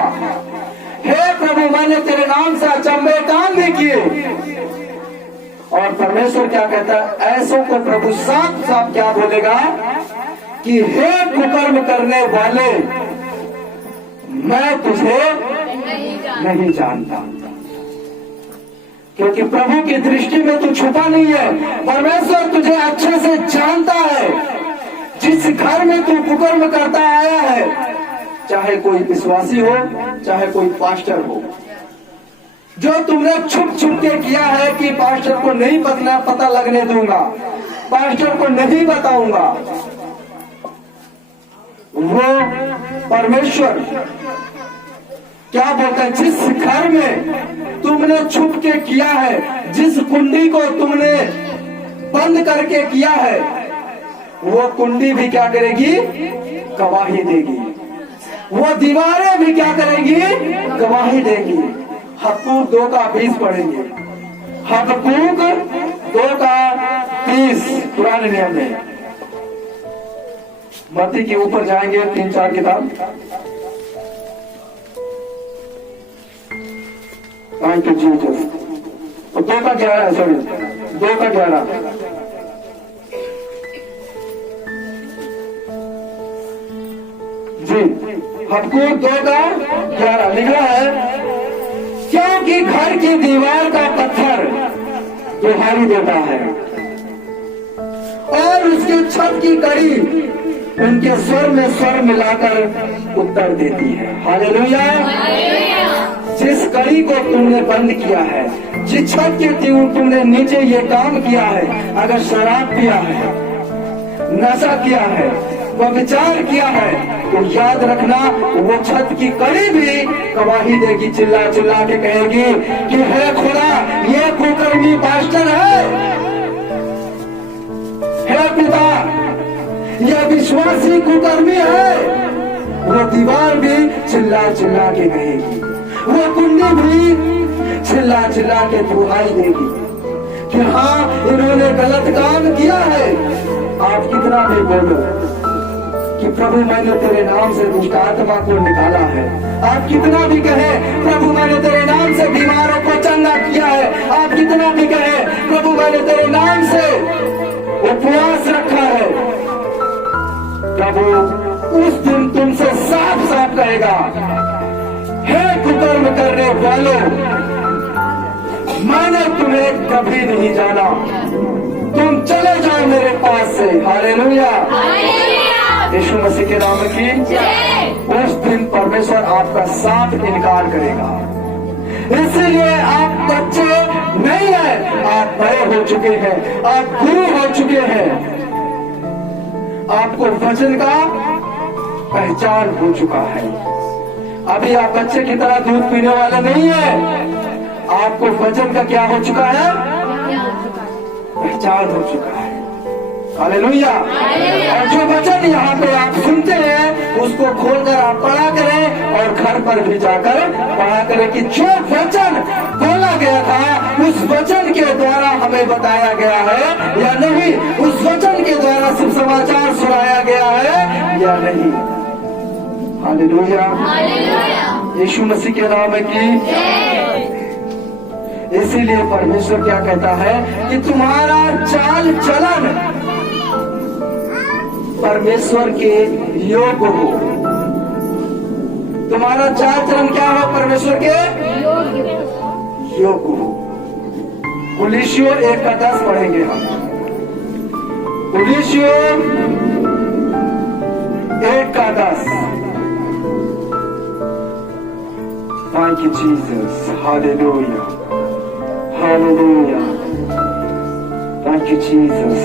हे प्रभु मैंने तेरे नाम से अचंभे काम भी किए। और परमेश्वर क्या कहता है, ऐसों को प्रभु साफ साफ क्या बोलेगा कि हे कुकर्म करने वाले, मैं तुझे नहीं जानता। क्योंकि प्रभु की दृष्टि में तू छुपा नहीं है, परमेश्वर तुझे अच्छे से जानता है। जिस घर में तू कुकर्म करता आया है, चाहे कोई विश्वासी हो, चाहे कोई पास्टर हो, जो तुमने छुप छुप के किया है कि पास्टर को नहीं पता लगने दूंगा, पास्टर को नहीं बताऊंगा, वो परमेश्वर क्या बोलता है, जिस घर में तुमने छुप के किया है, जिस कुंडी को तुमने बंद करके किया है, वो कुंडी भी क्या करेगी, गवाही देगी। वो दीवारें भी क्या करेगी, गवाही देगी। हबक्कूक 2:20 पढ़ेंगे, हबक्कूक 2:30 पुराने नियम में। मत्ती के ऊपर जाएंगे 3-4 किताब। Thank you Jesus. 2:11 सॉरी 2:11 जी, हबक्कूक 2:11 लिखा है, क्योंकि घर की दीवार का पत्थर दुहाई देता है और उसके छत की कड़ी उनके स्वर में स्वर मिलाकर उत्तर देती है। हालेलुया। जिस कड़ी को तुमने बंद किया है, जिस छत के तुमने नीचे ये काम किया है, अगर शराब पिया है, नशा किया है, व्यभिचार किया है, तो याद रखना वो छत की कड़ी भी गवाही देगी, चिल्ला चिल्ला के कहेगी कि हे खुदा, ये कुकर्मी पास्टर है, हे पिता ये विश्वासी कुकर्मी है। वो दीवार भी चिल्ला चिल्ला के कहेगी, वो कुंडी भी चिल्ला चिल्ला के दुहाई देगी कि हाँ इन्होंने गलत काम किया है। आप कितना भी बोलो कि प्रभु मैंने तेरे नाम से दुष्ट आत्मा को निकाला है, आप कितना भी कहे प्रभु मैंने तेरे नाम से बीमारों को चंगा किया है, आप कितना भी कहे प्रभु मैंने तेरे नाम से उपवास रखा है, प्रभु उस दिन तुमसे साफ साफ कहेगा, हे कुकर्म करने वालों, मैंने तुम्हें कभी नहीं जाना, तुम चले जाओ मेरे पास से। हालेलुया। यीशु मसीह के नाम की उस दिन परमेश्वर आपका साफ इनकार करेगा। इसलिए आप बच्चे नहीं हैं, आप बड़े हो चुके हैं, आप गुरु हो चुके हैं, आपको वचन का पहचान हो चुका है। अभी आप बच्चे की तरह दूध पीने वाले नहीं है, आपको वचन का क्या हो चुका है, पहचान हो चुका है। हालेलुया। और जो वचन यहाँ पे आप सुनते हैं उसको खोलकर आप पढ़ा करें और घर पर भी जाकर पढ़ा करें कि जो वचन बोला गया था उस वचन के द्वारा हमें बताया गया है या नहीं, उस वचन के द्वारा सिर्फ समाचार सुनाया गया है या नहीं। हालेलुया। यीशु मसीह के नाम की। इसीलिए परमेश्वर क्या कहता है कि तुम्हारा चाल चलन परमेश्वर के योग्य हो। तुम्हारा चाल चलन क्या हो, परमेश्वर के योग्य हो। कुलीसियों 1:10 पढ़ेंगे हम। कुलीसियों 1:10। Thank you, Jesus. Hallelujah. Hallelujah. Thank you, Jesus.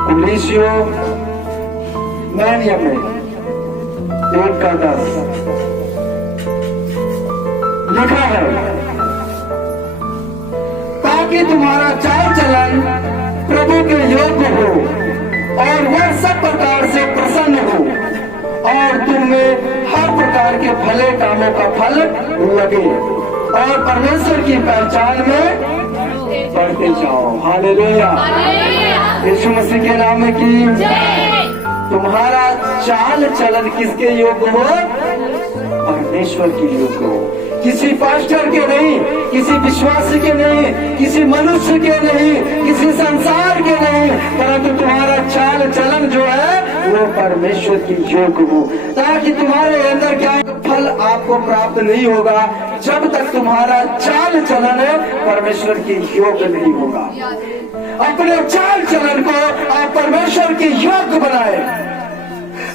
कुलीसियों मैनिया में 1:10 लिखा है, ताकि तुम्हारा चाल चलन प्रभु के योग्य हो और वह सब प्रकार से प्रसन्न हो और तुम में हर प्रकार के भले कामों का फल लगे और परमेश्वर की पहचान में बढ़ते जाओ। हालेलुया। यीशु मसीह के नाम में की तुम्हारा चाल चलन किसके योग्य हो? परमेश्वर के योग्य हो। किसी पास्टर के नहीं, किसी विश्वासी के नहीं, किसी मनुष्य के नहीं, किसी संसार के नहीं, परंतु तुम्हारा चाल चलन जो है वो परमेश्वर की योग्य हो, ताकि तुम्हारे अंदर क्या फल आपको प्राप्त नहीं होगा जब तक तुम्हारा चाल चलन परमेश्वर की योग्य नहीं होगा। अपने चाल चलन को आप परमेश्वर के योग्य बनाए,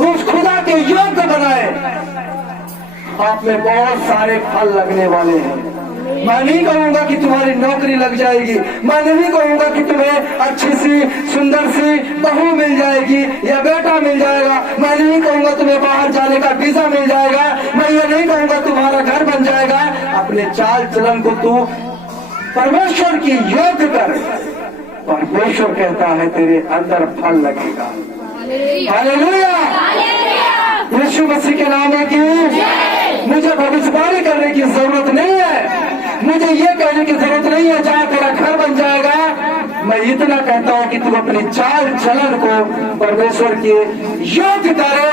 उस खुदा के योग्य बनाए, आप में बहुत सारे फल लगने वाले हैं। मैं नहीं कहूंगा कि तुम्हारी नौकरी लग जाएगी, मैं नहीं कहूंगा कि तुम्हें अच्छी सी सुंदर सी बहू मिल जाएगी या बेटा मिल जाएगा, मैं नहीं कहूंगा तुम्हें बाहर जाने का वीजा मिल जाएगा, मैं ये नहीं कहूंगा तुम्हारा घर बन जाएगा। अपने चाल चलन को तू परमेश्वर की योग्य कर, परमेश्वर कहता है तेरे अंदर फल लगेगा। हालेलुया। यीशु मसीह के नाम में की मुझे भविष्यवाणी करने की जरूरत नहीं है, मुझे ये कहने की जरूरत नहीं है जहाँ तेरा घर बन जाएगा। मैं इतना कहता हूँ कि तुम अपनी चाल चलन को परमेश्वर के योग्य करे,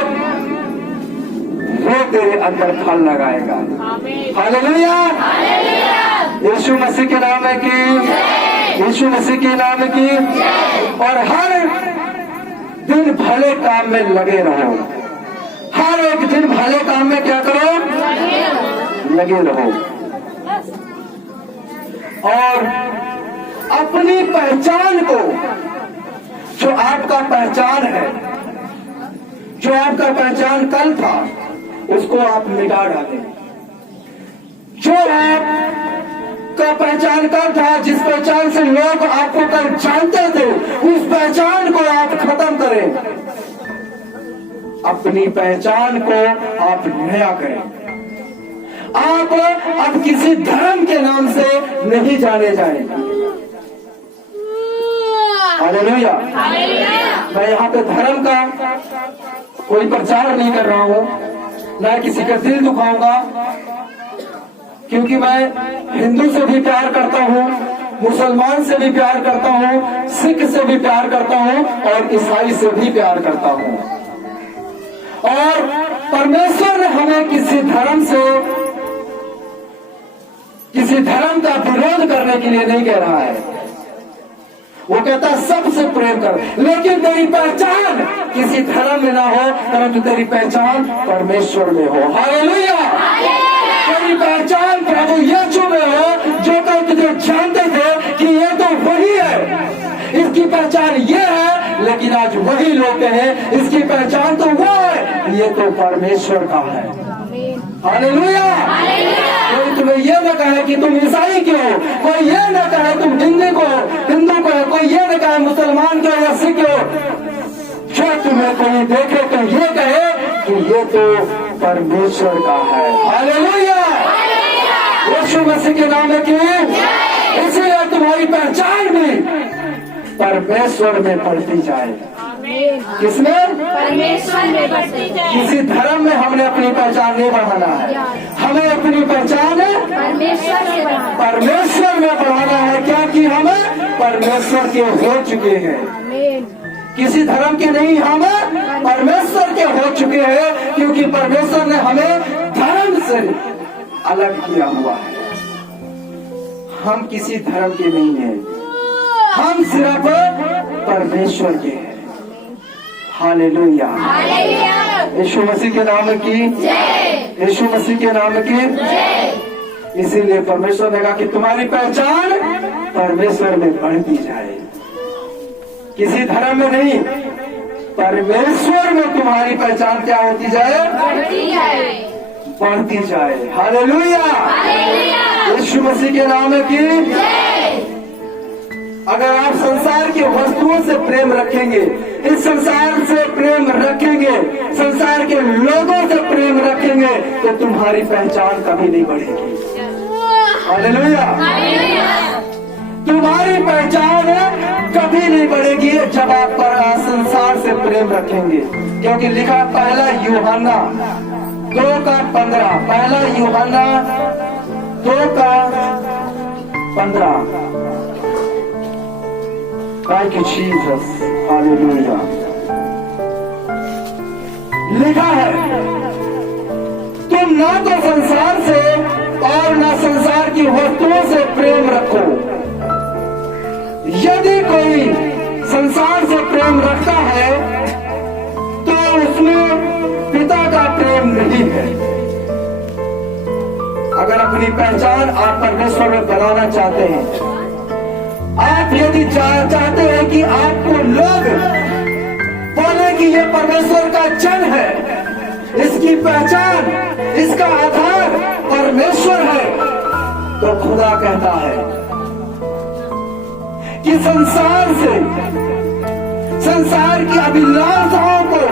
वो तेरे अंदर फल लगाएगा। हालेलुया। यीशु मसीह के नाम में की, यीशु मसीह के नाम में की। और हर दिन भले काम में लगे रहो, हर एक दिन भले काम में क्या करो? लगे रहो। और अपनी पहचान को, जो आपका पहचान है, जो आपका पहचान कल था, उसको आप मिटा डालें। जो आपका पहचान कल था, जिस पहचान से लोग आपको कल जानते थे, उस पहचान को आप खत्म करें। अपनी पहचान को आप नया करें। आप अब किसी धर्म के नाम से नहीं जाने जाएंगे। हालेलुया। मैं यहाँ पे धर्म का कोई प्रचार नहीं कर रहा हूँ, न किसी का दिल दुखाऊंगा, क्योंकि मैं हिंदू से भी प्यार करता हूँ, मुसलमान से भी प्यार करता हूँ, सिख से भी प्यार करता हूँ और ईसाई से भी प्यार करता हूँ। और परमेश्वर ने हमें किसी धर्म का विरोध करने के लिए नहीं कह रहा है। वो कहता है सबसे प्रेम कर, लेकिन तेरी पहचान किसी धर्म में ना हो, परंतु तेरी पहचान परमेश्वर में हो। हालेलुया। तेरी पहचान प्रभु यीशु में हो, जो कल तुझे जानते थे कि ये तो वही है, इसकी पहचान ये है, लेकिन आज वही लोग कहें इसकी पहचान तो वो है, ये तो परमेश्वर का है। हालेलुया। कोई तुम्हें ये न कहे कि तुम ईसाई क्यों हो, कोई ये न कहे तुम हिंदू को हो, कोई ये न कहे मुसलमान क्यों या सिख क्यों। जो तुम्हें कोई देखे तो ये कहे कि ये तो परमेश्वर का है। हालेलुया। यीशु मसीह के नाम में की, इसलिए तुम्हारी पहचान भी परमेश्वर में बढ़ती जाए। किसमें? परमेश्वर में बढ़ती जाए। किसी धर्म में हमने अपनी पहचान नहीं बढ़ाना है, हमें अपनी पहचान परमेश्वर में बढ़ाना है। क्या कि हम परमेश्वर के हो चुके हैं, किसी धर्म के नहीं, हम परमेश्वर के हो चुके हैं, क्योंकि परमेश्वर ने हमें धर्म से अलग किया हुआ है। हम किसी धर्म के नहीं हैं, हम सिर्फ परमेश्वर के हैं। हालेलुया। यीशु मसीह के नाम की, यीशु मसीह के नाम की। इसीलिए परमेश्वर ने कहा कि तुम्हारी पहचान परमेश्वर में बढ़ती जाए, किसी धर्म में नहीं, परमेश्वर में तुम्हारी पहचान क्या होती जाए? बढ़ती जाए। हालेलुया, यीशु मसीह के नाम की। अगर आप संसार की वस्तुओं से प्रेम रखेंगे, इस संसार से प्रेम रखेंगे, संसार के लोगों से प्रेम रखेंगे, तो तुम्हारी पहचान कभी नहीं बढ़ेगी। हालेलुया, तुम्हारी पहचान कभी नहीं बढ़ेगी जब आप संसार से प्रेम रखेंगे। क्योंकि लिखा पहला यूहन्ना 2:15, पहला यूहन्ना 2:15। Thank you, Jesus. Hallelujah. लिखा है, तुम ना तो संसार से और ना संसार की वस्तुओं से प्रेम रखो। यदि कोई संसार से प्रेम रखता है तो उसमें पिता का प्रेम नहीं है। अगर अपनी पहचान आप परमेश्वर में बनाना चाहते हैं, आप यदि चाहते हैं कि आपको लोग बोले कि ये परमेश्वर का जन है, इसकी पहचान, इसका आधार परमेश्वर है, तो खुदा कहता है कि संसार से, संसार की अभिलाषाओं को,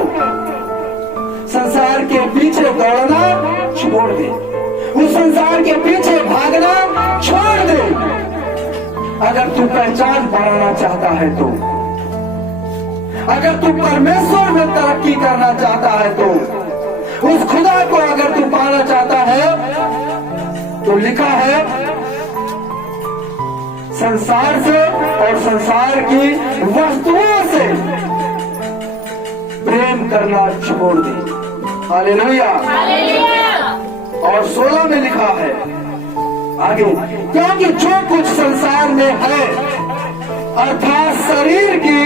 संसार के पीछे दौड़ना छोड़ दे, उस संसार के पीछे भागना छोड़ दे। अगर तू पहचान बनाना चाहता है तो, अगर तू परमेश्वर में तरक्की करना चाहता है तो, उस खुदा को अगर तू पाना चाहता है तो लिखा है संसार से और संसार की वस्तुओं से प्रेम करना छोड़ दे। हालेलुया। और 16 में लिखा है आगे, क्योंकि जो कुछ संसार में है, अर्थात शरीर की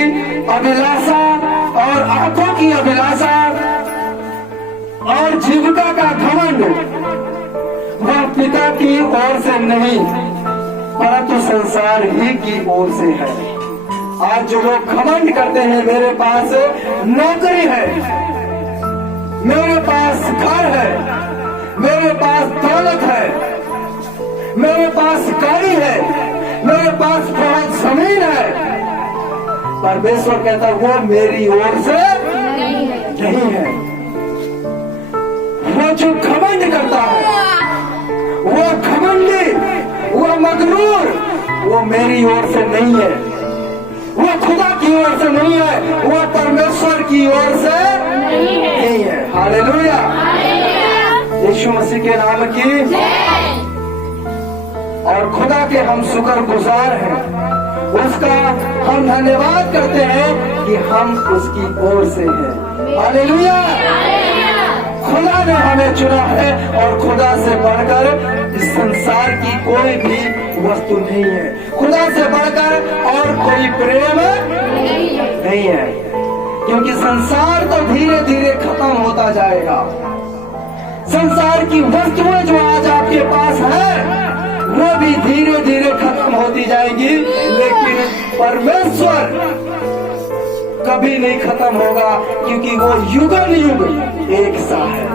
अभिलाषा और आंखों की अभिलाषा और जीविका का घमंड, वह पिता की ओर से नहीं परंतु संसार ही की ओर से है। आज जो लोग घमंड करते हैं, मेरे पास नौकरी है, मेरे पास घर है, मेरे पास दौलत है, मेरे पास गाड़ी है, मेरे पास बहुत जमीन है, परमेश्वर कहता है वो मेरी ओर से नहीं है। वो जो घमंड करता है, वो घमंडी, वो मगरूर, वो मेरी ओर से नहीं है, वो खुदा की ओर से नहीं है, वो परमेश्वर की ओर से नहीं है। हालेलुया, यीशु मसीह के नाम की। और खुदा के हम शुक्रगुजार हैं, उसका हम धन्यवाद करते हैं कि हम उसकी ओर से हैं। हालेलुया, खुदा ने हमें चुना है और खुदा से बढ़कर इस संसार की कोई भी वस्तु नहीं है, खुदा से बढ़कर और कोई प्रेम नहीं है। क्योंकि संसार तो धीरे धीरे खत्म होता जाएगा, संसार की वस्तुएं जो आज आपके पास है वो भी धीरे धीरे खत्म होती जाएगी, लेकिन परमेश्वर कभी नहीं खत्म होगा, क्योंकि वो युगन युग एक सा है।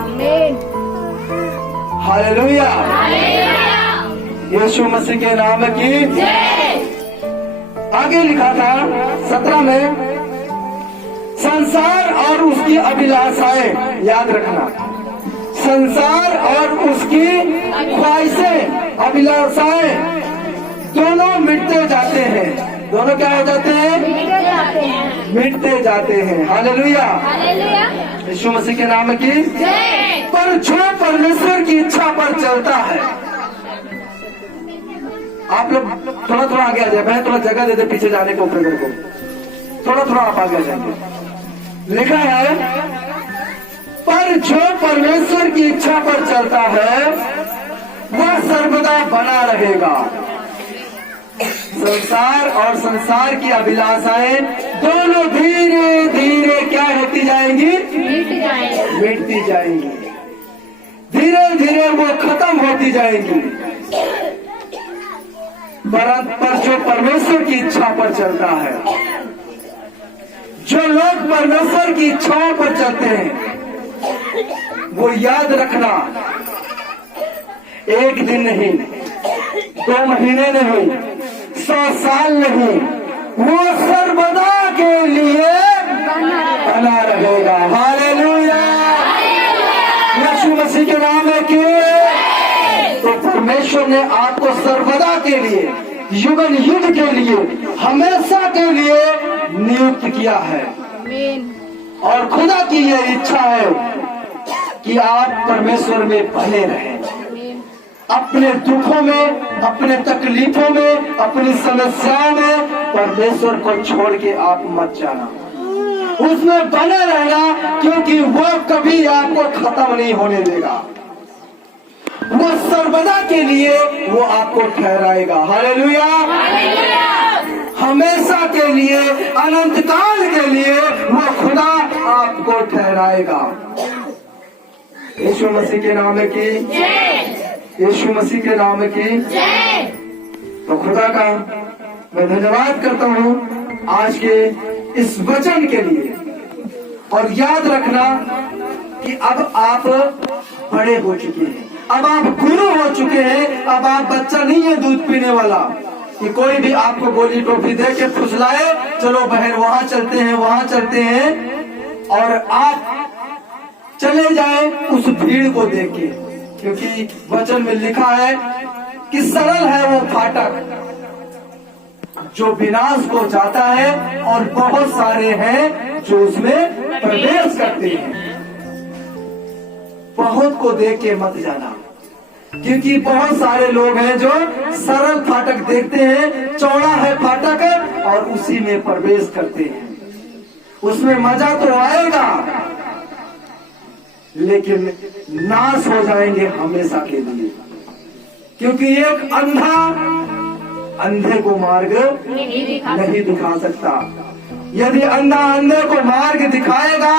हालेलुया, यीशु मसीह के नाम की। आगे लिखा था 17 में, संसार और उसकी अभिलाषाएं, याद रखना, संसार और उसकी ख्वाहिशें, अभिलाषाएं दोनों मिटते जाते हैं। दोनों क्या हो जाते हैं? मिटते जाते हैं। हालेलुया, यीशु मसीह के नाम की। पर जो परमेश्वर की इच्छा पर चलता है, आप लोग थोड़ा थोड़ा आगे आ जाए, मैं थोड़ा जगह दे दे पीछे जाने को, ब्रदर को थोड़ा थोड़ा आप आगे आ जाएंगे। लिखा है, पर जो परमेश्वर की इच्छा पर चलता है वह सर्वदा बना रहेगा। संसार और संसार की अभिलाषाएं दोनों धीरे धीरे क्या होती जाएंगी? मिटती जाएंगी, धीरे धीरे वो खत्म होती जाएंगी। पर जो परमेश्वर की इच्छा पर चलता है, जो लोग परमेश्वर की इच्छाओं पर चलते हैं, वो याद रखना एक दिन नहीं, 2 महीने नहीं, 100 साल नहीं, वो सर्वदा के लिए बना रहेगा। हालेलुया, यीशु मसीह के नाम में कि तो परमेश्वर ने आपको सर्वदा के लिए, युगन युग के लिए, हमेशा के लिए नियुक्त किया है। और खुदा की यह इच्छा है कि आप परमेश्वर में बने रहें। अपने दुखों में, अपने तकलीफों में, अपनी समस्याओं में परमेश्वर को छोड़ के आप मत जाना, उसमें बने रहना, क्योंकि वो कभी आपको खत्म नहीं होने देगा। वो सर्वदा के लिए वो आपको ठहराएगा। हालेलुया, हमेशा के लिए, अनंत काल के लिए वो खुदा आपको ठहराएगा। यीशु मसीह के नाम में की, यीशु मसीह के नाम में की। तो खुदा का मैं धन्यवाद करता हूँ आज के इस वचन के लिए। और याद रखना कि अब आप बड़े हो चुके हैं, अब आप गुरु हो चुके हैं। अब आप बच्चा नहीं है दूध पीने वाला कि कोई भी आपको गोली टोपी दे के फुसलाए, चलो बहन वहां चलते हैं, वहां चलते हैं, और आप चले जाए उस भीड़ को देख के। क्योंकि वचन में लिखा है कि सरल है वो फाटक जो विनाश को जाता है, और बहुत सारे हैं जो उसमें प्रवेश करते हैं। बहुत को देख के मत जाना, क्योंकि बहुत सारे लोग हैं जो सरल फाटक देखते हैं, चौड़ा है फाटक, और उसी में प्रवेश करते हैं। उसमें मजा तो आएगा, लेकिन नाश हो जाएंगे हमेशा के लिए। क्योंकि एक अंधा अंधे को मार्ग नहीं दिखा सकता। यदि अंधा अंधे को मार्ग दिखाएगा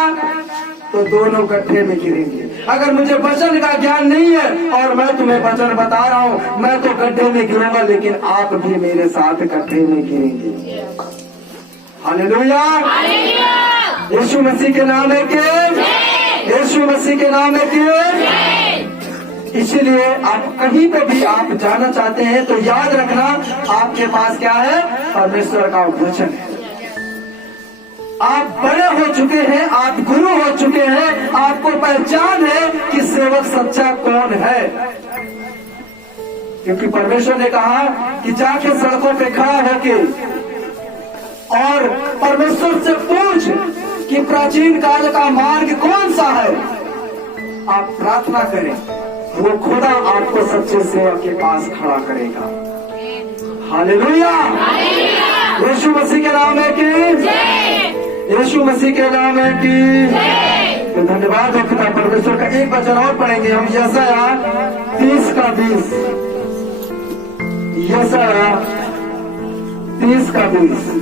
तो दोनों गड्ढे में गिरेंगे। अगर मुझे वचन का ज्ञान नहीं है और मैं तुम्हें वचन बता रहा हूँ, मैं तो गड्ढे में गिरूंगा, लेकिन आप भी मेरे साथ गड्ढे में गिरेंगे। हालेलुया, यीशु मसीह के नाम है कि, यीशु मसीह के नाम है कि। इसीलिए आप कहीं पे भी आप जाना चाहते हैं तो याद रखना आपके पास क्या है, परमेश्वर का वचन है। आप बड़े हो चुके हैं, आप गुरु हो चुके हैं, आपको पहचान है कि सेवक सच्चा कौन है। क्योंकि परमेश्वर ने कहा कि जाके सड़कों पे खड़ा होके और परमेश्वर से पूछ कि प्राचीन काल का मार्ग कौन सा है। आप प्रार्थना करें, वो खुदा आपको सच्चे सेवक के पास खड़ा करेगा। हालेलुया, यीशु मसीह के नाम है कि, यीशु मसीह के नाम है कि। तो धन्यवाद हो खुदा परमेश्वर का। एक वचन और पढ़ेंगे हम, यशाया 30:20, यशाया 30:20।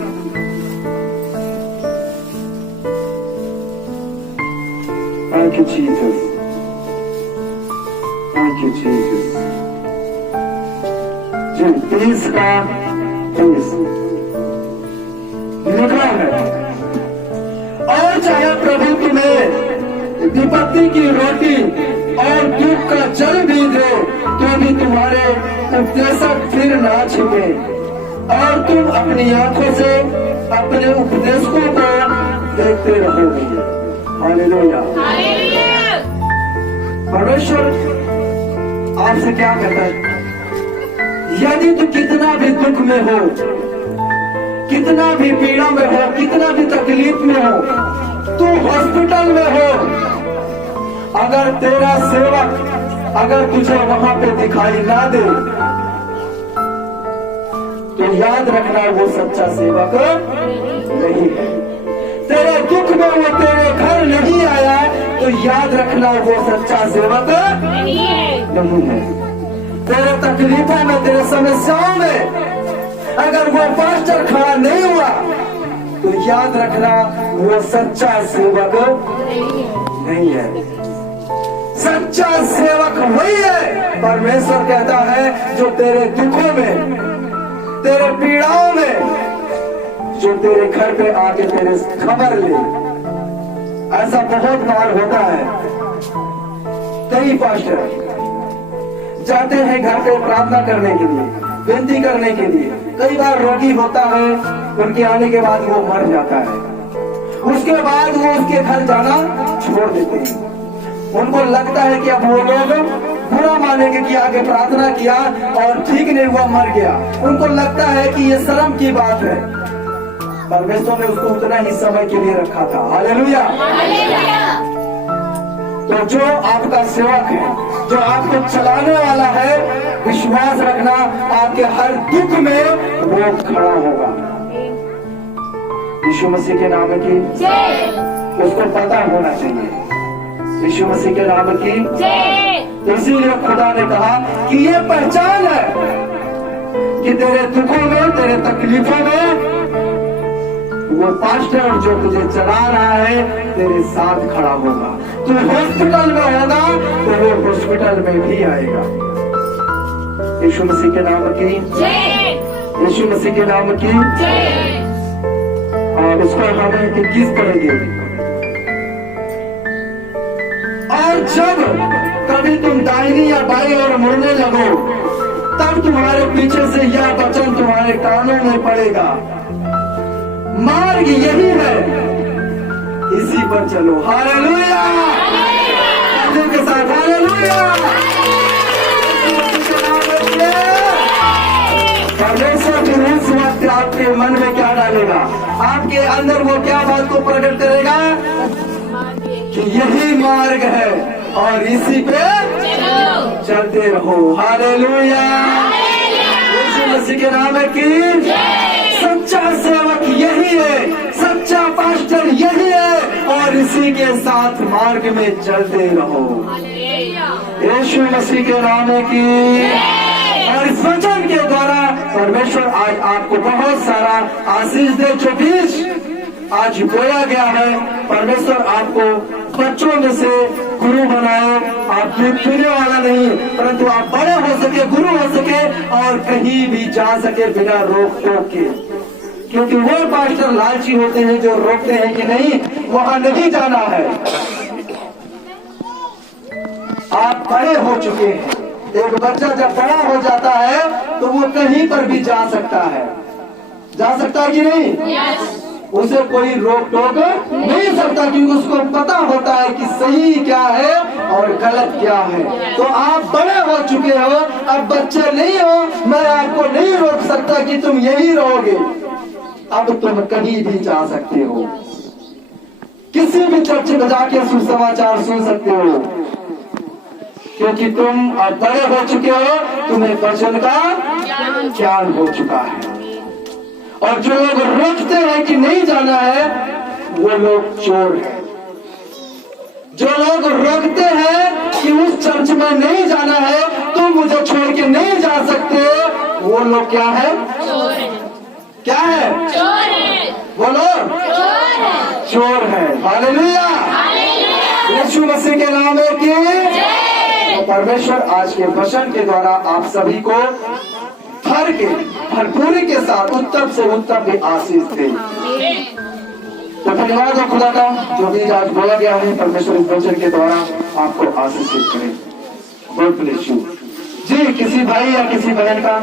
Thank you, Jesus. Thank you, Jesus. जी 30:20 लिखा है, और चाहे प्रभु तुम्हें विपत्ति की रोटी और दुख का जल भी दे, तो भी तुम्हारे उपदेशक फिर ना छिपे, और तुम अपनी आंखों से अपने उपदेशकों को देखते रहोगे। हालेलुया, परमेश्वर आपसे क्या कहता है, यदि तू कितना भी दुख में हो, कितना भी पीड़ा में हो, कितना भी तकलीफ में हो, तू हॉस्पिटल में हो, अगर तेरा सेवक अगर तुझे वहां पे दिखाई ना दे, तो याद रखना वो सच्चा सेवक नहीं है। तेरे दुख में वो तेरे घर नहीं आया, तो याद रखना वो सच्चा सेवक नहीं है। तेरे तकलीफों में, तेरे समस्याओं में अगर वो पास्टर खड़ा नहीं हुआ, तो याद रखना वो सच्चा सेवक नहीं है। सच्चा सेवक वही है, परमेश्वर कहता है, जो तेरे दुखों में, तेरे पीड़ाओं में, जो तेरे घर पे आके तेरे खबर ले। ऐसा बहुत बार होता है, कई पास्टर जाते हैं घर पे प्रार्थना करने के लिए, विनती करने के लिए। कई बार रोगी होता है, उनके आने के बाद वो मर जाता है, उसके बाद वो उसके घर जाना छोड़ देते हैं। उनको लगता है कि अब वो लोग बुरा मानेंगे कि आगे प्रार्थना किया और ठीक नहीं हुआ, मर गया। उनको लगता है कि ये शर्म की बात है। परमेश्वर ने उसको उतना ही समय के लिए रखा था। हालेलुया। तो जो आपका सेवक है, जो आपको चलाने वाला है, विश्वास रखना आपके हर दुख में वो खड़ा होगा। यीशु मसीह के नाम की उसको पता होना चाहिए, यीशु मसीह के नाम की। इसीलिए खुदा ने कहा कि ये पहचान है कि तेरे दुखों में, तेरे तकलीफों में वो पास्टर जो तुझे चला रहा है तेरे साथ खड़ा होगा। तू हॉस्पिटल में होगा तो वो हॉस्पिटल में भी आएगा। यीशु मसीह के नाम की, यीशु मसीह के नाम की। और उसको हमें 21 पढ़ेंगे। और जब कभी तुम दाहिनी या बाईं ओर मुड़ने लगो, तब तुम्हारे पीछे से यह वचन तुम्हारे कानों में पड़ेगा, मार्ग यही है, इसी पर चलो। हालेलुया के साथ हालेलुया। परमेश्वर जो उस वक्त आपके मन में क्या डालेगा, आपके अंदर वो क्या बात को प्रकट करेगा कि यही मार्ग है और इसी पे चलते रहो। हालेलुया। यीशु मसीह के नाम की। सच्चा सेवक यही है, सच्चा पास्टर यही है और इसी के साथ मार्ग में चलते रहो। यीशु मसीह के नाम की। और इस वचन के द्वारा परमेश्वर आज आपको बहुत सारा आशीष दे। जो बीज आज बोया गया है, परमेश्वर आपको बच्चों में से गुरु बनाए। आप दूध पीने वाला नहीं, परंतु आप बड़े हो सके, गुरु हो सके और कहीं भी जा सके बिना रोक टोक के। क्योंकि वो पास्टर लालची होते हैं जो रोकते हैं कि नहीं वहां नहीं जाना है। आप बड़े हो चुके हैं। एक बच्चा जब बड़ा हो जाता है तो वो कहीं पर भी जा सकता है। जा सकता है कि नहीं? उसे कोई रोक टोक नहीं सकता, क्योंकि उसको पता होता है कि सही क्या है और गलत क्या है। तो आप बड़े हो चुके हो, अब बच्चे नहीं हो। मैं आपको नहीं रोक सकता कि तुम यही रहोगे। अब तुम कहीं भी जा सकते हो, किसी भी चर्च में जाके सुसमाचार सुन सकते हो, क्योंकि तुम अब बड़े हो चुके हो, तुम्हें वचन का ज्ञान हो चुका है। और जो लोग रोकते हैं कि नहीं जाना है, वो लोग चोर हैं। जो लोग रोकते हैं कि उस चर्च में नहीं जाना है, तुम मुझे छोड़ के नहीं जा सकते, वो लोग क्या है? चोर है। क्या है? चोर है। बोलो, चोर है। चोर है। हालेलुया। यीशु मसीह के नाम की। तो परमेश्वर आज के वचन के द्वारा आप सभी को भर के भरपूरी के साथ उत्तम से उत्तम भी आशीष दे। तो धन्यवाद हो खुदा का, जो भी आज बोला गया है परमेश्वर इस वचन के द्वारा आपको आशीषित करे। God bless you. जी, किसी भाई या किसी बहन का